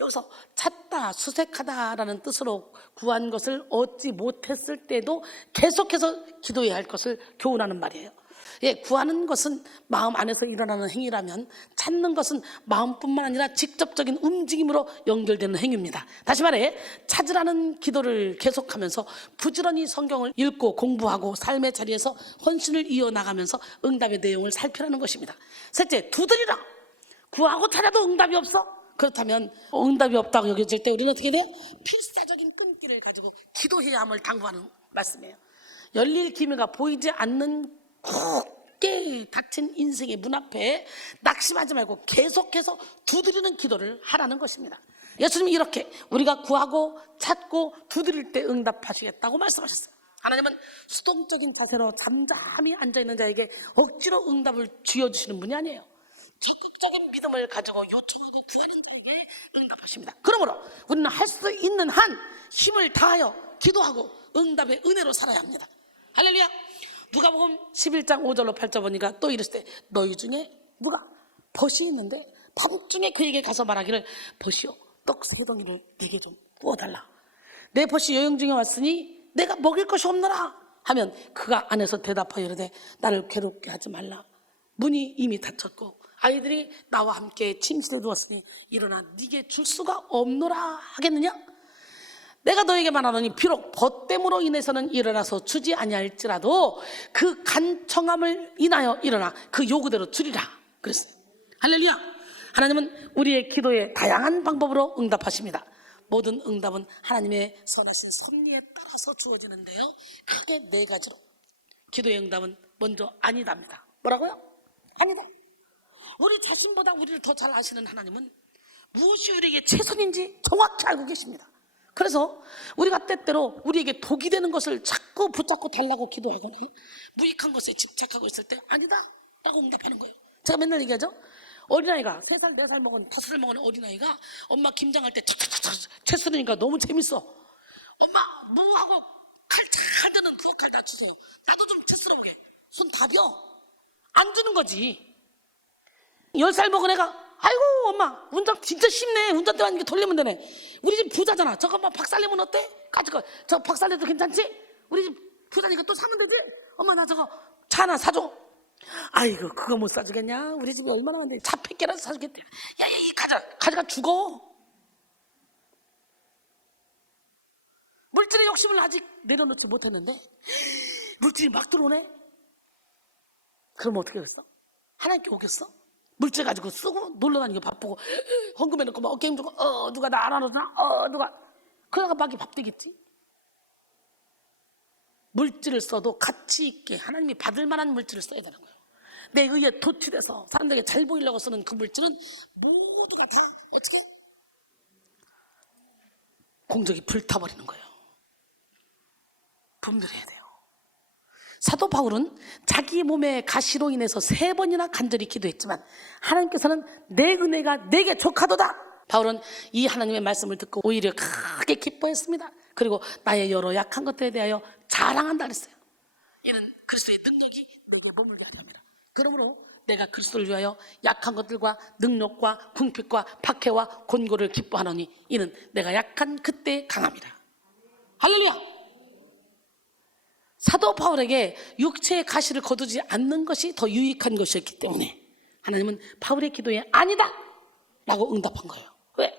여기서 찾다, 수색하다라는 뜻으로 구한 것을 얻지 못했을 때도 계속해서 기도해야 할 것을 교훈하는 말이에요. 구하는 것은 마음 안에서 일어나는 행위라면 찾는 것은 마음뿐만 아니라 직접적인 움직임으로 연결되는 행위입니다. 다시 말해, 찾으라는 기도를 계속하면서 부지런히 성경을 읽고 공부하고 삶의 자리에서 헌신을 이어나가면서 응답의 내용을 살피라는 것입니다. 셋째, 두드리라. 구하고 찾아도 응답이 없어? 그렇다면 응답이 없다고 여겨질 때 우리는 어떻게 돼요? 필사적인 끈기를 가지고 기도해야 함을 당부하는 말씀이에요. 열릴 기미가 보이지 않는 굳게 닫힌 인생의 문 앞에 낙심하지 말고 계속해서 두드리는 기도를 하라는 것입니다. 예수님이 이렇게 우리가 구하고 찾고 두드릴 때 응답하시겠다고 말씀하셨어요. 하나님은 수동적인 자세로 잠잠히 앉아있는 자에게 억지로 응답을 쥐어주시는 분이 아니에요. 적극적인 믿음을 가지고 요청하고 구하는 자에게 응답하십니다. 그러므로 우리는 할 수 있는 한 힘을 다하여 기도하고 응답의 은혜로 살아야 합니다. 할렐루야. 누가복음 11장 5절로 8절 보니까 또 이르시되 너희 중에 누가 벗이 있는데 밤중에 그에게 가서 말하기를 벗이요 떡 3덩이를 내게 좀 구워달라. 내 벗이 여행 중에 왔으니 내가 먹일 것이 없노라 하면 그가 안에서 대답하여 이르되 나를 괴롭게 하지 말라. 문이 이미 닫혔고 아이들이 나와 함께 침실에 누웠으니 일어나 네게 줄 수가 없노라 하겠느냐? 내가 너에게 말하노니 비록 벗됨으로 인해서는 일어나서 주지 아니할지라도 그 간청함을 인하여 일어나 그 요구대로 주리라 그랬어요. 할렐루야. 하나님은 우리의 기도에 다양한 방법으로 응답하십니다. 모든 응답은 하나님의 선하신 섭리에 따라서 주어지는데요, 크게 4가지로 기도의 응답은 먼저 아니다입니다. 뭐라고요? 아니다. 우리 자신보다 우리를 더 잘 아시는 하나님은 무엇이 우리에게 최선인지 정확히 알고 계십니다. 그래서 우리가 때때로 우리에게 독이 되는 것을 자꾸 붙잡고 달라고 기도하거나 무익한 것에 집착하고 있을 때 아니다 라고 응답하는 거예요. 제가 맨날 얘기하죠. 어린아이가 3살, 4살 먹은 5살 먹은 어린아이가 엄마 김장할 때 착착착착 채 쓰니까 너무 재밌어. 엄마 무하고 칼 잘 드는 그거 칼 다 주세요. 나도 좀 채 쓰러보게. 손 다벼. 안 주는 거지. 10살 먹은 애가 아이고 엄마 운전 진짜 쉽네. 운전대만 이렇게 돌리면 되네. 우리 집 부자잖아. 저거 뭐 박살내면 어때? 가지고 저 박살내도 괜찮지? 우리 집 부자니까 또 사면 되지? 엄마 나 저거 차 하나 사줘. 아이고 그거 못 사주겠냐? 우리 집에 얼마나 많은데 차 100개라도 사주겠대. 야야 이 가져가 죽어. 물질의 욕심을 아직 내려놓지 못했는데 물질이 막 들어오네. 그럼 어떻게 됐어? 하나님께 오겠어? 물질 가지고 쓰고 놀러다니고 바쁘고 헌금해놓고 막 게임 주고 누가 나 알아주나? 누가 그러다가 막이 밥 되겠지? 물질을 써도 가치 있게 하나님이 받을 만한 물질을 써야 되는 거예요. 내 의에 도취돼서 사람들에게 잘 보이려고 쓰는 그 물질은 모두가 다 어떻게? 공적이 불타버리는 거예요. 분별해야 돼요. 사도 바울은 자기 몸의 가시로 인해서 3번이나 간절히 기도했지만 하나님께서는 내 은혜가 내게 족하도다. 바울은 이 하나님의 말씀을 듣고 오히려 크게 기뻐했습니다. 그리고 나의 여러 약한 것들에 대하여 자랑한다 그랬어요. 이는 그리스도의 능력이 너에게 머물게 하려 합니다. 그러므로 내가 그리스도를 위하여 약한 것들과 능력과 궁핍과 박해와 곤고를 기뻐하노니 이는 내가 약한 그때 강함이라. 할렐루야. 사도 바울에게 육체의 가시를 거두지 않는 것이 더 유익한 것이었기 때문에 하나님은 바울의 기도에 아니다 라고 응답한 거예요. 왜?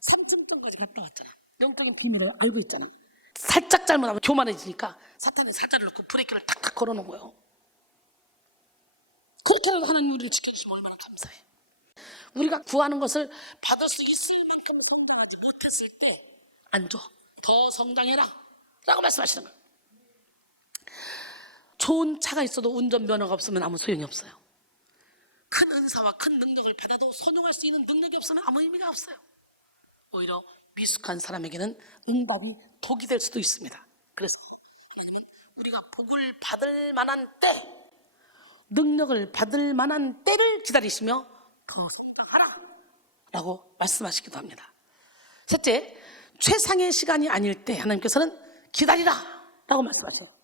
3층까지 갔다 왔잖아. 영적인 비밀을 알고 있잖아. 살짝 잘못하면 교만해지니까 사탄이 사자를 넣고 브레이크를 탁탁 걸어놓은 거예요. 그렇게라도 하나님 우리를 지켜주시면 얼마나 감사해. 우리가 구하는 것을 받을 수 있을 만큼 성장하지 못했을 때 안 줘. 더 성장해라 라고 말씀하시는 거예요. 좋은 차가 있어도 운전면허가 없으면 아무 소용이 없어요. 큰 은사와 큰 능력을 받아도 선용할 수 있는 능력이 없으면 아무 의미가 없어요. 오히려 미숙한 사람에게는 응답이 독이 될 수도 있습니다. 그래서 우리가 복을 받을 만한 때, 능력을 받을 만한 때를 기다리시며 더 성장하라 라고 말씀하시기도 합니다. 셋째, 최상의 시간이 아닐 때 하나님께서는 기다리라 라고 말씀하세요.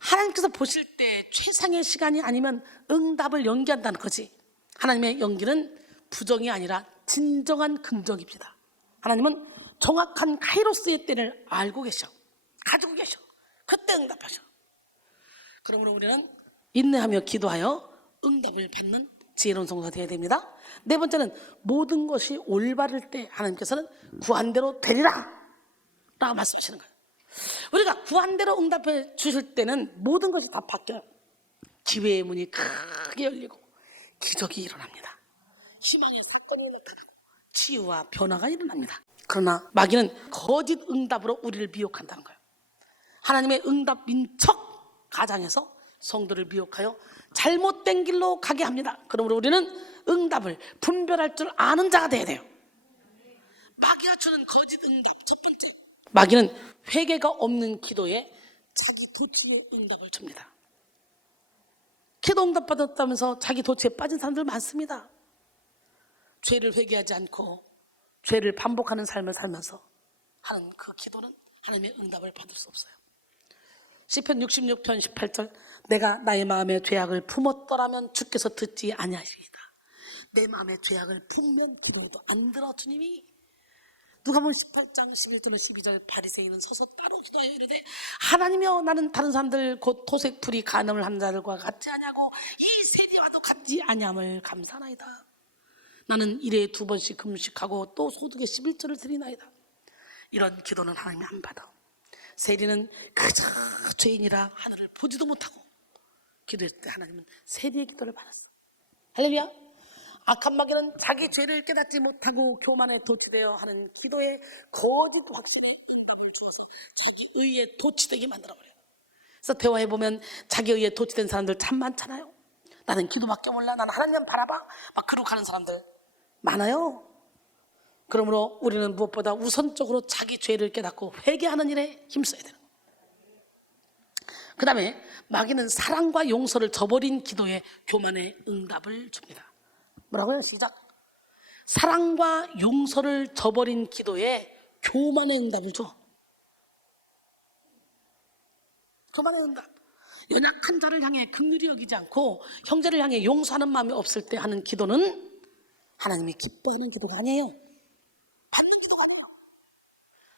하나님께서 보실 때 최상의 시간이 아니면 응답을 연기한다는 거지. 하나님의 연기는 부정이 아니라 진정한 긍정입니다. 하나님은 정확한 카이로스의 때를 알고 계셔. 가지고 계셔. 그때 응답하셔. 그러므로 우리는 인내하며 기도하여 응답을 받는 지혜로운 성도가 되어야 됩니다. 네 번째는 모든 것이 올바를 때 하나님께서는 구한 대로 되리라 라고 말씀하시는 거예요. 우리가 구한 대로 응답해 주실 때는 모든 것이 다 바뀌어요. 기회의 문이 크게 열리고 기적이 일어납니다. 희망의 사건이 나타나고 치유와 변화가 일어납니다. 그러나 마귀는 거짓 응답으로 우리를 미혹한다는 거예요. 하나님의 응답 민척 가장에서 성도를 미혹하여 잘못된 길로 가게 합니다. 그러므로 우리는 응답을 분별할 줄 아는 자가 돼야 돼요. 마귀가 주는 거짓 응답 첫 번째, 마귀는 회개가 없는 기도에 자기 도취의 응답을 줍니다. 기도 응답 받았다면서 자기 도취에 빠진 사람들 많습니다. 죄를 회개하지 않고 죄를 반복하는 삶을 살면서 하는 그 기도는 하나님의 응답을 받을 수 없어요. 시편 66편 18절, 내가 나의 마음의 죄악을 품었더라면 주께서 듣지 아니하시리이다. 내 마음의 죄악을 품면 기도도 안 들어 주님이. 누가복음 18장 11절 12절, 바리새인은 서서 따로 기도하여 이르되 하나님이여 나는 다른 사람들 곧 토색풀이 간음을 하는 자들과 같지 아니하고 이 세리와도 같지 아니함을 감사나이다. 나는 일에 2번씩 금식하고 또 소득의 11조를 드리나이다. 이런 기도는 하나님이 안 받아. 세리는 그저 죄인이라 하늘을 보지도 못하고 기도했을 때 하나님은 세리의 기도를 받았어. 할렐루야. 악한 마귀는 자기 죄를 깨닫지 못하고 교만에 도취되어 하는 기도에 거짓 확신의 응답을 주어서 자기 의에 도취되게 만들어버려요. 그래서 대화해보면 자기 의에 도취된 사람들 참 많잖아요. 나는 기도밖에 몰라, 나는 하나님 바라봐 막 그러고 가는 사람들 많아요. 그러므로 우리는 무엇보다 우선적으로 자기 죄를 깨닫고 회개하는 일에 힘써야 되는 거예요. 그 다음에 마귀는 사랑과 용서를 저버린 기도에 교만의 응답을 줍니다. 뭐라고요? 시작. 사랑과 용서를 저버린 기도에 교만의 응답을 줘. 교만의 응답. 연약한 자를 향해 긍휼히 여기지 않고 형제를 향해 용서하는 마음이 없을 때 하는 기도는 하나님이 기뻐하는 기도가 아니에요. 받는 기도가 아니에요.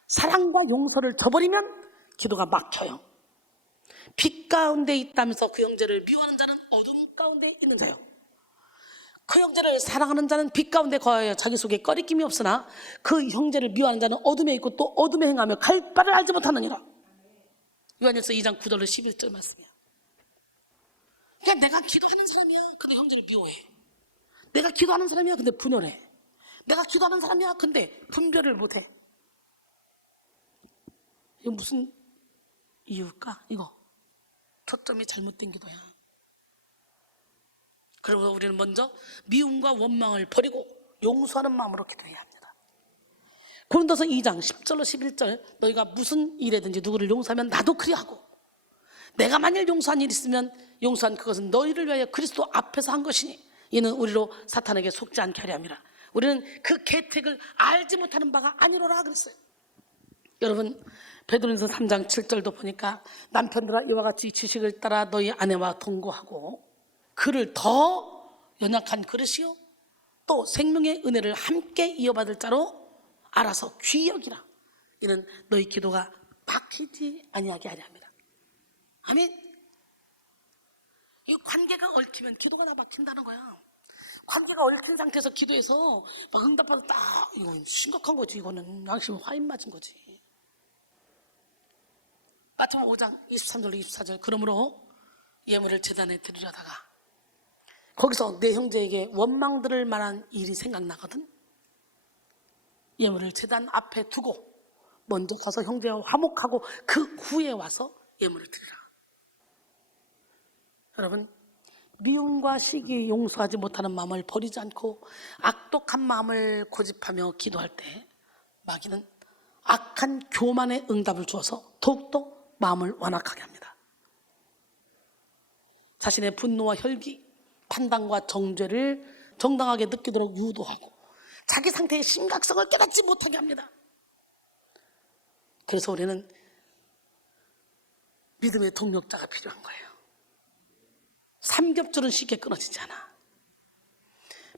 사랑과 용서를 저버리면 기도가 막혀요. 빛 가운데 있다면서 그 형제를 미워하는 자는 어둠 가운데 있는 자요. 그 형제를 사랑하는 자는 빛 가운데 거하여 자기 속에 꺼리낌이 없으나 그 형제를 미워하는 자는 어둠에 있고 또 어둠에 행하며 갈 바를 알지 못하느니라. 요한일서 2장 9절로 11절 말씀이야. 그냥 내가 기도하는 사람이야. 근데 형제를 미워해. 내가 기도하는 사람이야. 근데 분열해. 내가 기도하는 사람이야. 근데 분별을 못해. 이거 무슨 이유일까? 이거 초점이 잘못된 기도야. 그러므로 우리는 먼저 미움과 원망을 버리고 용서하는 마음으로 기도해야 합니다. 고린도서 2장 10절로 11절 너희가 무슨 일에든지 누구를 용서하면 나도 그리하고 내가 만일 용서한 일이 있으면 용서한 그것은 너희를 위하여 그리스도 앞에서 한 것이니 이는 우리로 사탄에게 속지 않게 하려 함이라. 우리는 그 계책을 알지 못하는 바가 아니로라 그랬어요. 여러분 베드로전서 3장 7절도 보니까 남편들아 이와 같이 지식을 따라 너희 아내와 동거하고 그를 더 연약한 그릇이요 또 생명의 은혜를 함께 이어받을 자로 알아서 귀히 여기라. 이는 너희 기도가 막히지 아니하게 하려 합니다. 아멘. 이 관계가 얽히면 기도가 다 막힌다는 거야. 관계가 얽힌 상태에서 기도해서 막 응답받아 딱 이건 심각한 거지. 이거는 양심 화인 맞은 거지. 마태복음 5장 23절로 24절 그러므로 예물을 제단에 드리려다가 거기서 내 형제에게 원망 들을 만한 일이 생각나거든. 예물을 제단 앞에 두고 먼저 가서 형제와 화목하고 그 후에 와서 예물을 드리라. 여러분 미움과 시기에 용서하지 못하는 마음을 버리지 않고 악독한 마음을 고집하며 기도할 때 마귀는 악한 교만의 응답을 주어서 더욱더 마음을 완악하게 합니다. 자신의 분노와 혈기, 판단과 정죄를 정당하게 느끼도록 유도하고 자기 상태의 심각성을 깨닫지 못하게 합니다. 그래서 우리는 믿음의 동력자가 필요한 거예요. 삼겹줄은 쉽게 끊어지지 않아.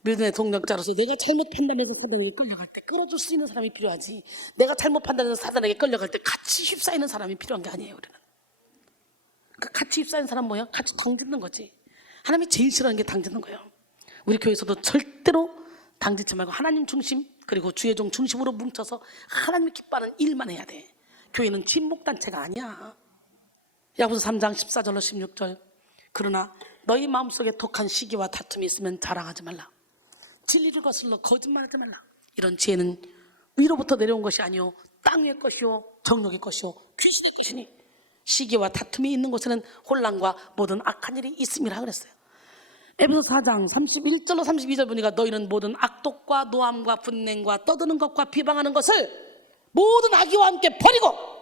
믿음의 동력자로서 내가 잘못 판단해서 사단에게 끌려갈 때 끌어줄 수 있는 사람이 필요하지, 내가 잘못 판단해서 사단에게 끌려갈 때 같이 휩싸이는 사람이 필요한 게 아니에요. 우리는 그 같이 휩싸이는 사람 뭐야? 같이 당짓는 거지. 하나님이 제일 싫어하는 게 당짓는 거예요. 우리 교회에서도 절대로 당짓지 말고 하나님 중심 그리고 주의 종 중심으로 뭉쳐서 하나님이 기뻐하는 일만 해야 돼. 교회는 친목단체가 아니야. 야고보서 3장 14절로 16절 그러나 너희 마음속에 독한 시기와 다툼이 있으면 자랑하지 말라. 진리를 거슬러 거짓말하지 말라. 이런 지혜는 위로부터 내려온 것이 아니요 땅 위의 것이요 정욕의 것이요 귀신의 것이니 시기와 다툼이 있는 곳에는 혼란과 모든 악한 일이 있음이라 그랬어요. 에베소 4장 31절로 32절 보니까 너희는 모든 악독과 노함과 분냉과 떠드는 것과 비방하는 것을 모든 악의와 함께 버리고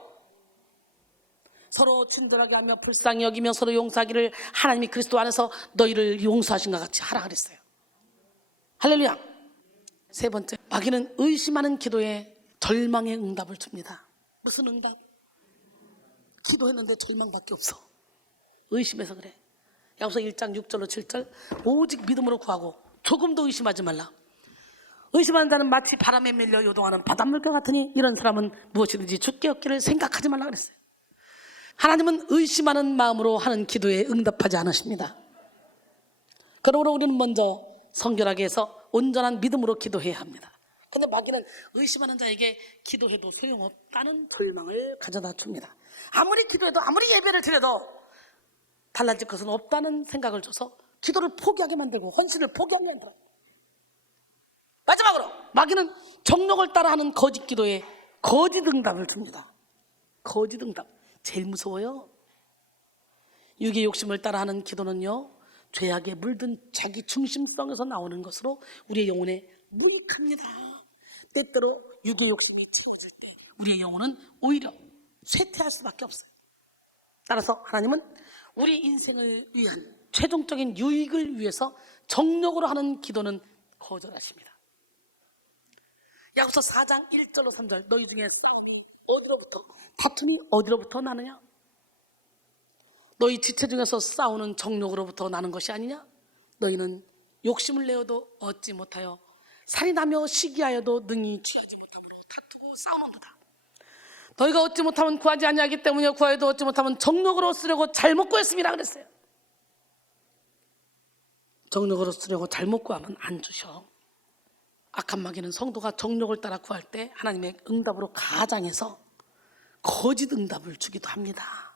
서로 친절하게 하며 불쌍히 여기며 서로 용서하기를 하나님이 그리스도 안에서 너희를 용서하신 것 같이 하라 그랬어요. 할렐루야. 세 번째, 마귀는 의심하는 기도에 절망의 응답을 줍니다. 무슨 응답? 기도했는데 절망밖에 없어. 의심해서 그래. 야고보서 1장 6절로 7절 오직 믿음으로 구하고 조금도 의심하지 말라. 의심하는 자는 마치 바람에 밀려 요동하는 바닷물과 같으니 이런 사람은 무엇이든지 죽게 얻기를 생각하지 말라 그랬어요. 하나님은 의심하는 마음으로 하는 기도에 응답하지 않으십니다. 그러므로 우리는 먼저 성결하게 해서 온전한 믿음으로 기도해야 합니다. 근데 마귀는 의심하는 자에게 기도해도 소용없다는 절망을 가져다 줍니다. 아무리 기도해도 아무리 예배를 드려도 달라질 것은 없다는 생각을 줘서 기도를 포기하게 만들고 헌신을 포기하게 만들어. 마지막으로 마귀는 정욕을 따라하는 거짓 기도에 거짓 응답을 줍니다. 거짓 응답 제일 무서워요. 육의 욕심을 따라하는 기도는요 죄악에 물든 자기 중심성에서 나오는 것으로 우리의 영혼에 무익합니다. 때때로 육의 욕심이 채워질 때 우리의 영혼은 오히려 쇠퇴할 수밖에 없어요. 따라서 하나님은 우리 인생을 위한 최종적인 유익을 위해서 정력으로 하는 기도는 거절하십니다. 야고보서 4장 1절로 3절 너희 중에 싸움이 어디로부터 다툼이 어디로부터 나느냐? 너희 지체 중에서 싸우는 정욕으로부터 나는 것이 아니냐? 너희는 욕심을 내어도 얻지 못하여 살인하며 시기하여도 능히 취하지 못함으로 다투고 싸우는도다. 너희가 얻지 못하면 구하지 아니하기 때문에 구하여도 얻지 못하면 정욕으로 쓰려고 잘못 구했습니다 그랬어요. 정욕으로 쓰려고 잘못 구하면 안 주셔. 악한 마귀는 성도가 정욕을 따라 구할 때 하나님의 응답으로 가장해서 거짓 응답을 주기도 합니다.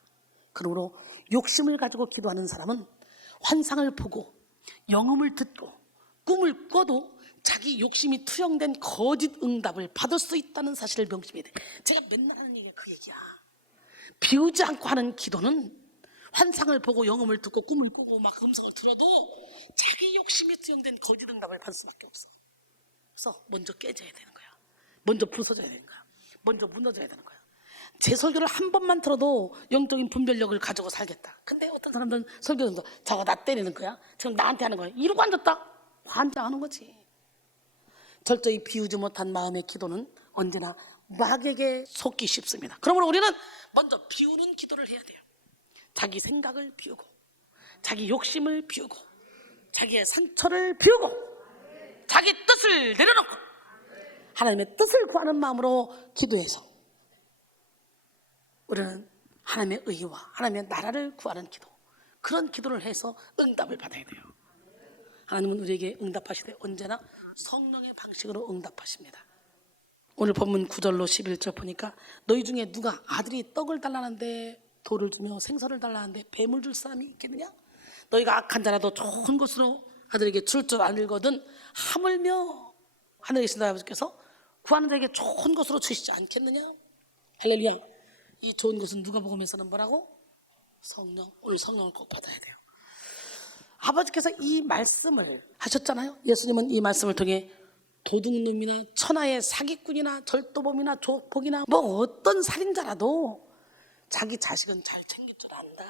그러므로 욕심을 가지고 기도하는 사람은 환상을 보고 영음을 듣고 꿈을 꿔도 자기 욕심이 투영된 거짓 응답을 받을 수 있다는 사실을 명심해야 돼. 제가 맨날 하는 얘기가 그 얘기야. 비우지 않고 하는 기도는 환상을 보고 영음을 듣고 꿈을 꾸고 막 음성을 들어도 자기 욕심이 투영된 거짓 응답을 받을 수밖에 없어. 그래서 먼저 깨져야 되는 거야. 먼저 부서져야 되는 거야. 먼저 무너져야 되는 거야. 제 설교를 한 번만 들어도 영적인 분별력을 가지고 살겠다. 근데 어떤 사람들은 설교에서 저거 나 때리는 거야? 지금 나한테 하는 거야? 이러고 앉았다? 환장하는 거지. 철저히 비우지 못한 마음의 기도는 언제나 마귀에게 속기 쉽습니다. 그러므로 우리는 먼저 비우는 기도를 해야 돼요. 자기 생각을 비우고 자기 욕심을 비우고 자기의 상처를 비우고 자기 뜻을 내려놓고 하나님의 뜻을 구하는 마음으로 기도해서 우리는 하나님의 의와 하나님의 나라를 구하는 기도, 그런 기도를 해서 응답을 받아야 돼요. 하나님은 우리에게 응답하시되 언제나 성령의 방식으로 응답하십니다. 오늘 본문 9절로 11절 보니까 너희 중에 누가 아들이 떡을 달라는데 돌을 주며 생선을 달라는데 뱀을 줄 사람이 있겠느냐? 너희가 악한 자라도 좋은 것으로 아들에게 줄 줄 알거든 하물며 하늘에 계신 아버지께서 구하는 자에게 좋은 것으로 주시지 않겠느냐? 할렐루야. 이 좋은 것은 누가복음에서는 뭐라고? 성령. 오늘 성령을 꼭 받아야 돼요. 아버지께서 이 말씀을 하셨잖아요. 예수님은 이 말씀을 통해 도둑놈이나 천하의 사기꾼이나 절도범이나 조폭이나 뭐 어떤 살인자라도 자기 자식은 잘 챙길 줄 안다.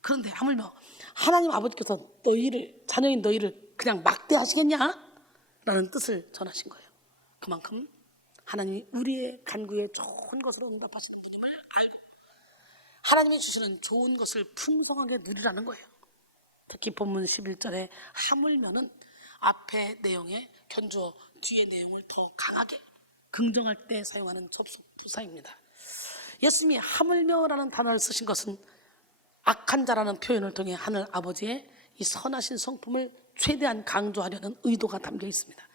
그런데 하물며 하나님 아버지께서 너희를, 자녀인 너희를 그냥 막대하시겠냐? 라는 뜻을 전하신 거예요. 그만큼 하나님이 우리의 간구에 좋은 것으로 응답하시는 것을 알고 하나님이 주시는 좋은 것을 풍성하게 누리라는 거예요. 특히 본문 11절에 하물며는 앞에 내용에 견주어 뒤에 내용을 더 강하게 긍정할 때 사용하는 접속 부사입니다. 예수님이 하물며라는 단어를 쓰신 것은 악한 자라는 표현을 통해 하늘 아버지의 이 선하신 성품을 최대한 강조하려는 의도가 담겨 있습니다.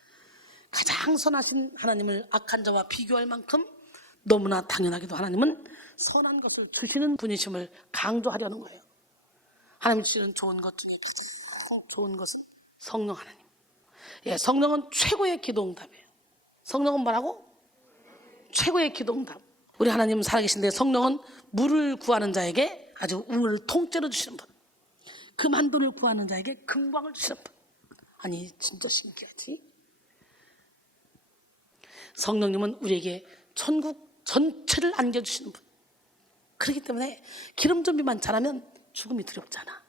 가장 선하신 하나님을 악한 자와 비교할 만큼 너무나 당연하게도 하나님은 선한 것을 주시는 분이심을 강조하려는 거예요. 하나님이 주시는 좋은 것 중에 가장 좋은 것은 성령 하나님. 예, 성령은 최고의 기도응답이에요. 성령은 뭐라고? 최고의 기도응답. 우리 하나님은 살아계신데 성령은 물을 구하는 자에게 아주 우물을 통째로 주시는 분, 금한돈을 구하는 자에게 금광을 주시는 분. 아니 진짜 신기하지? 성령님은 우리에게 천국 전체를 안겨주시는 분. 그렇기 때문에 기름 준비만 잘하면 죽음이 두렵지 않아.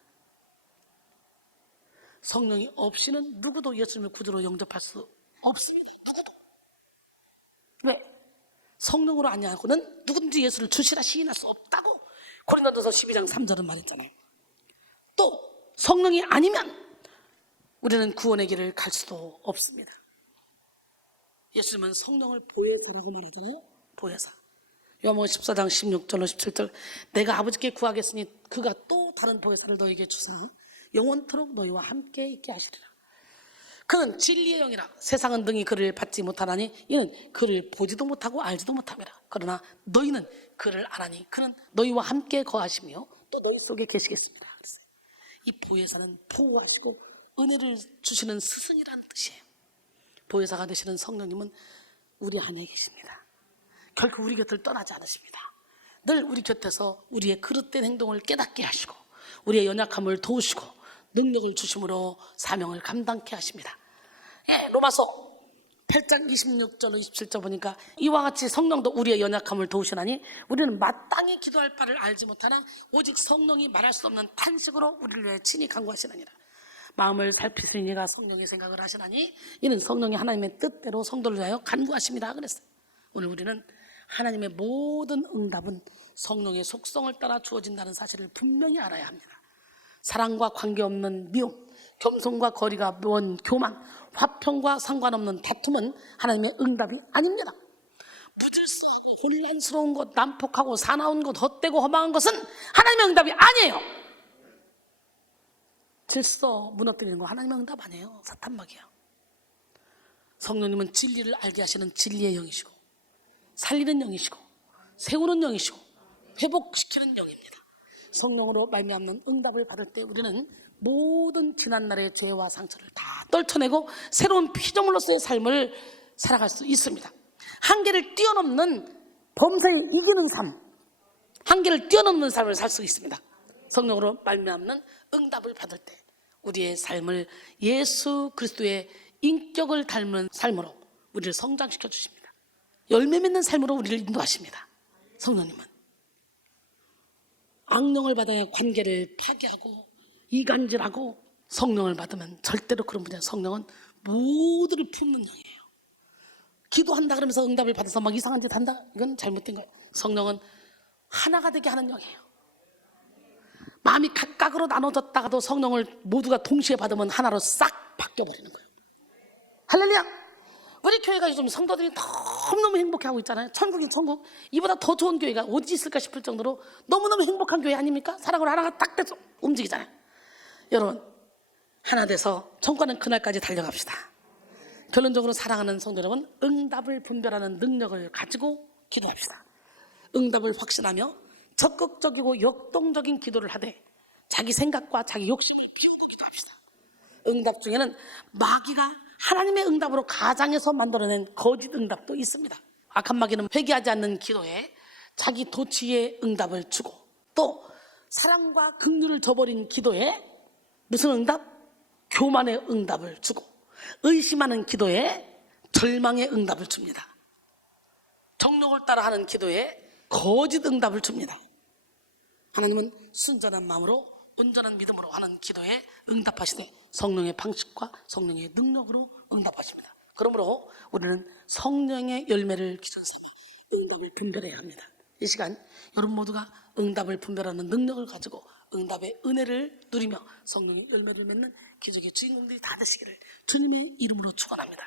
성령이 없이는 누구도 예수님을 구주로 영접할 수 없습니다. 누구도. 왜? 성령으로 아니하고는 누구든지 예수를 주시라 시인할 수 없다고 고린도전서 12장 3절은 말했잖아요. 또 성령이 아니면 우리는 구원의 길을 갈 수도 없습니다. 예수님은 성령을 보혜사라고 말하잖아요. 보혜사. 요한복음 14장 16절로 17절 내가 아버지께 구하겠으니 그가 또 다른 보혜사를 너에게 주사 영원토록 너희와 함께 있게 하시리라. 그는 진리의 영이라 세상은 능히 그를 받지 못하나니 이는 그를 보지도 못하고 알지도 못함이라. 그러나 너희는 그를 아나니 그는 너희와 함께 거하시며 또 너희 속에 계시겠습니다. 그랬어요. 이 보혜사는 보호하시고 은혜를 주시는 스승이라는 뜻이에요. 보혜사가 되시는 성령님은 우리 안에 계십니다. 결코 우리 곁을 떠나지 않으십니다. 늘 우리 곁에서 우리의 그릇된 행동을 깨닫게 하시고 우리의 연약함을 도우시고 능력을 주심으로 사명을 감당케 하십니다. 예, 로마서 8장 26절로 27절 보니까 이와 같이 성령도 우리의 연약함을 도우시나니 우리는 마땅히 기도할 바를 알지 못하나 오직 성령이 말할 수 없는 탄식으로 우리를 위해 친히 간구하시느니라. 마음을 살피시니 이가 성령의 생각을 하시나니 이는 성령이 하나님의 뜻대로 성도를 위하여 간구하십니다 그랬어요. 오늘 우리는 하나님의 모든 응답은 성령의 속성을 따라 주어진다는 사실을 분명히 알아야 합니다. 사랑과 관계없는 미움, 겸손과 거리가 먼 교만, 화평과 상관없는 다툼은 하나님의 응답이 아닙니다. 무질서하고 혼란스러운 것, 난폭하고 사나운 것, 헛되고 허망한 것은 하나님의 응답이 아니에요. 질서 무너뜨리는 거 하나님의 응답 아니에요. 사탄막이야. 성령님은 진리를 알게 하시는 진리의 영이시고, 살리는 영이시고, 세우는 영이시고, 회복시키는 영입니다. 성령으로 말미암는 응답을 받을 때 우리는 모든 지난날의 죄와 상처를 다 떨쳐내고 새로운 피조물로서의 삶을 살아갈 수 있습니다. 한계를 뛰어넘는 범사에 이기는 삶, 한계를 뛰어넘는 삶을 살 수 있습니다. 성령으로 말미암는 응답을 받을 때 우리의 삶을 예수 그리스도의 인격을 닮은 삶으로 우리를 성장시켜 주십니다. 열매 맺는 삶으로 우리를 인도하십니다. 성령님은 악령을 받아야 관계를 파괴하고 이간질하고, 성령을 받으면 절대로 그런 분이야. 성령은 모두를 품는 영이에요. 기도한다 그러면서 응답을 받아서 막 이상한 짓 한다? 이건 잘못된 거예요. 성령은 하나가 되게 하는 영이에요. 마음이 각각으로 나눠졌다가도 성령을 모두가 동시에 받으면 하나로 싹 바뀌어버리는 거예요. 할렐루야! 우리 교회가 요즘 성도들이 너무너무 행복해하고 있잖아요. 천국인 천국. 이보다 더 좋은 교회가 어디 있을까 싶을 정도로 너무너무 행복한 교회 아닙니까? 사랑으로 하나가 딱 돼서 움직이잖아요. 여러분, 하나 돼서 천국 가는 그날까지 달려갑시다. 결론적으로 사랑하는 성도 여러분, 응답을 분별하는 능력을 가지고 기도합시다. 응답을 확신하며 적극적이고 역동적인 기도를 하되 자기 생각과 자기 욕심을 피우고 기도합시다. 응답 중에는 마귀가 하나님의 응답으로 가장해서 만들어낸 거짓 응답도 있습니다. 악한 마귀는 회개하지 않는 기도에 자기 도취의 응답을 주고, 또 사랑과 긍휼을 저버린 기도에 무슨 응답? 교만의 응답을 주고, 의심하는 기도에 절망의 응답을 줍니다. 정욕을 따라하는 기도에 거짓 응답을 줍니다. 하나님은 순전한 마음으로 온전한 믿음으로 하는 기도에 응답하시되 성령의 방식과 성령의 능력으로 응답하십니다. 그러므로 우리는 성령의 열매를 기준 삼아 응답을 분별해야 합니다. 이 시간 여러분 모두가 응답을 분별하는 능력을 가지고 응답의 은혜를 누리며 성령의 열매를 맺는 기적의 주인공들이 다 되시기를 주님의 이름으로 축원합니다.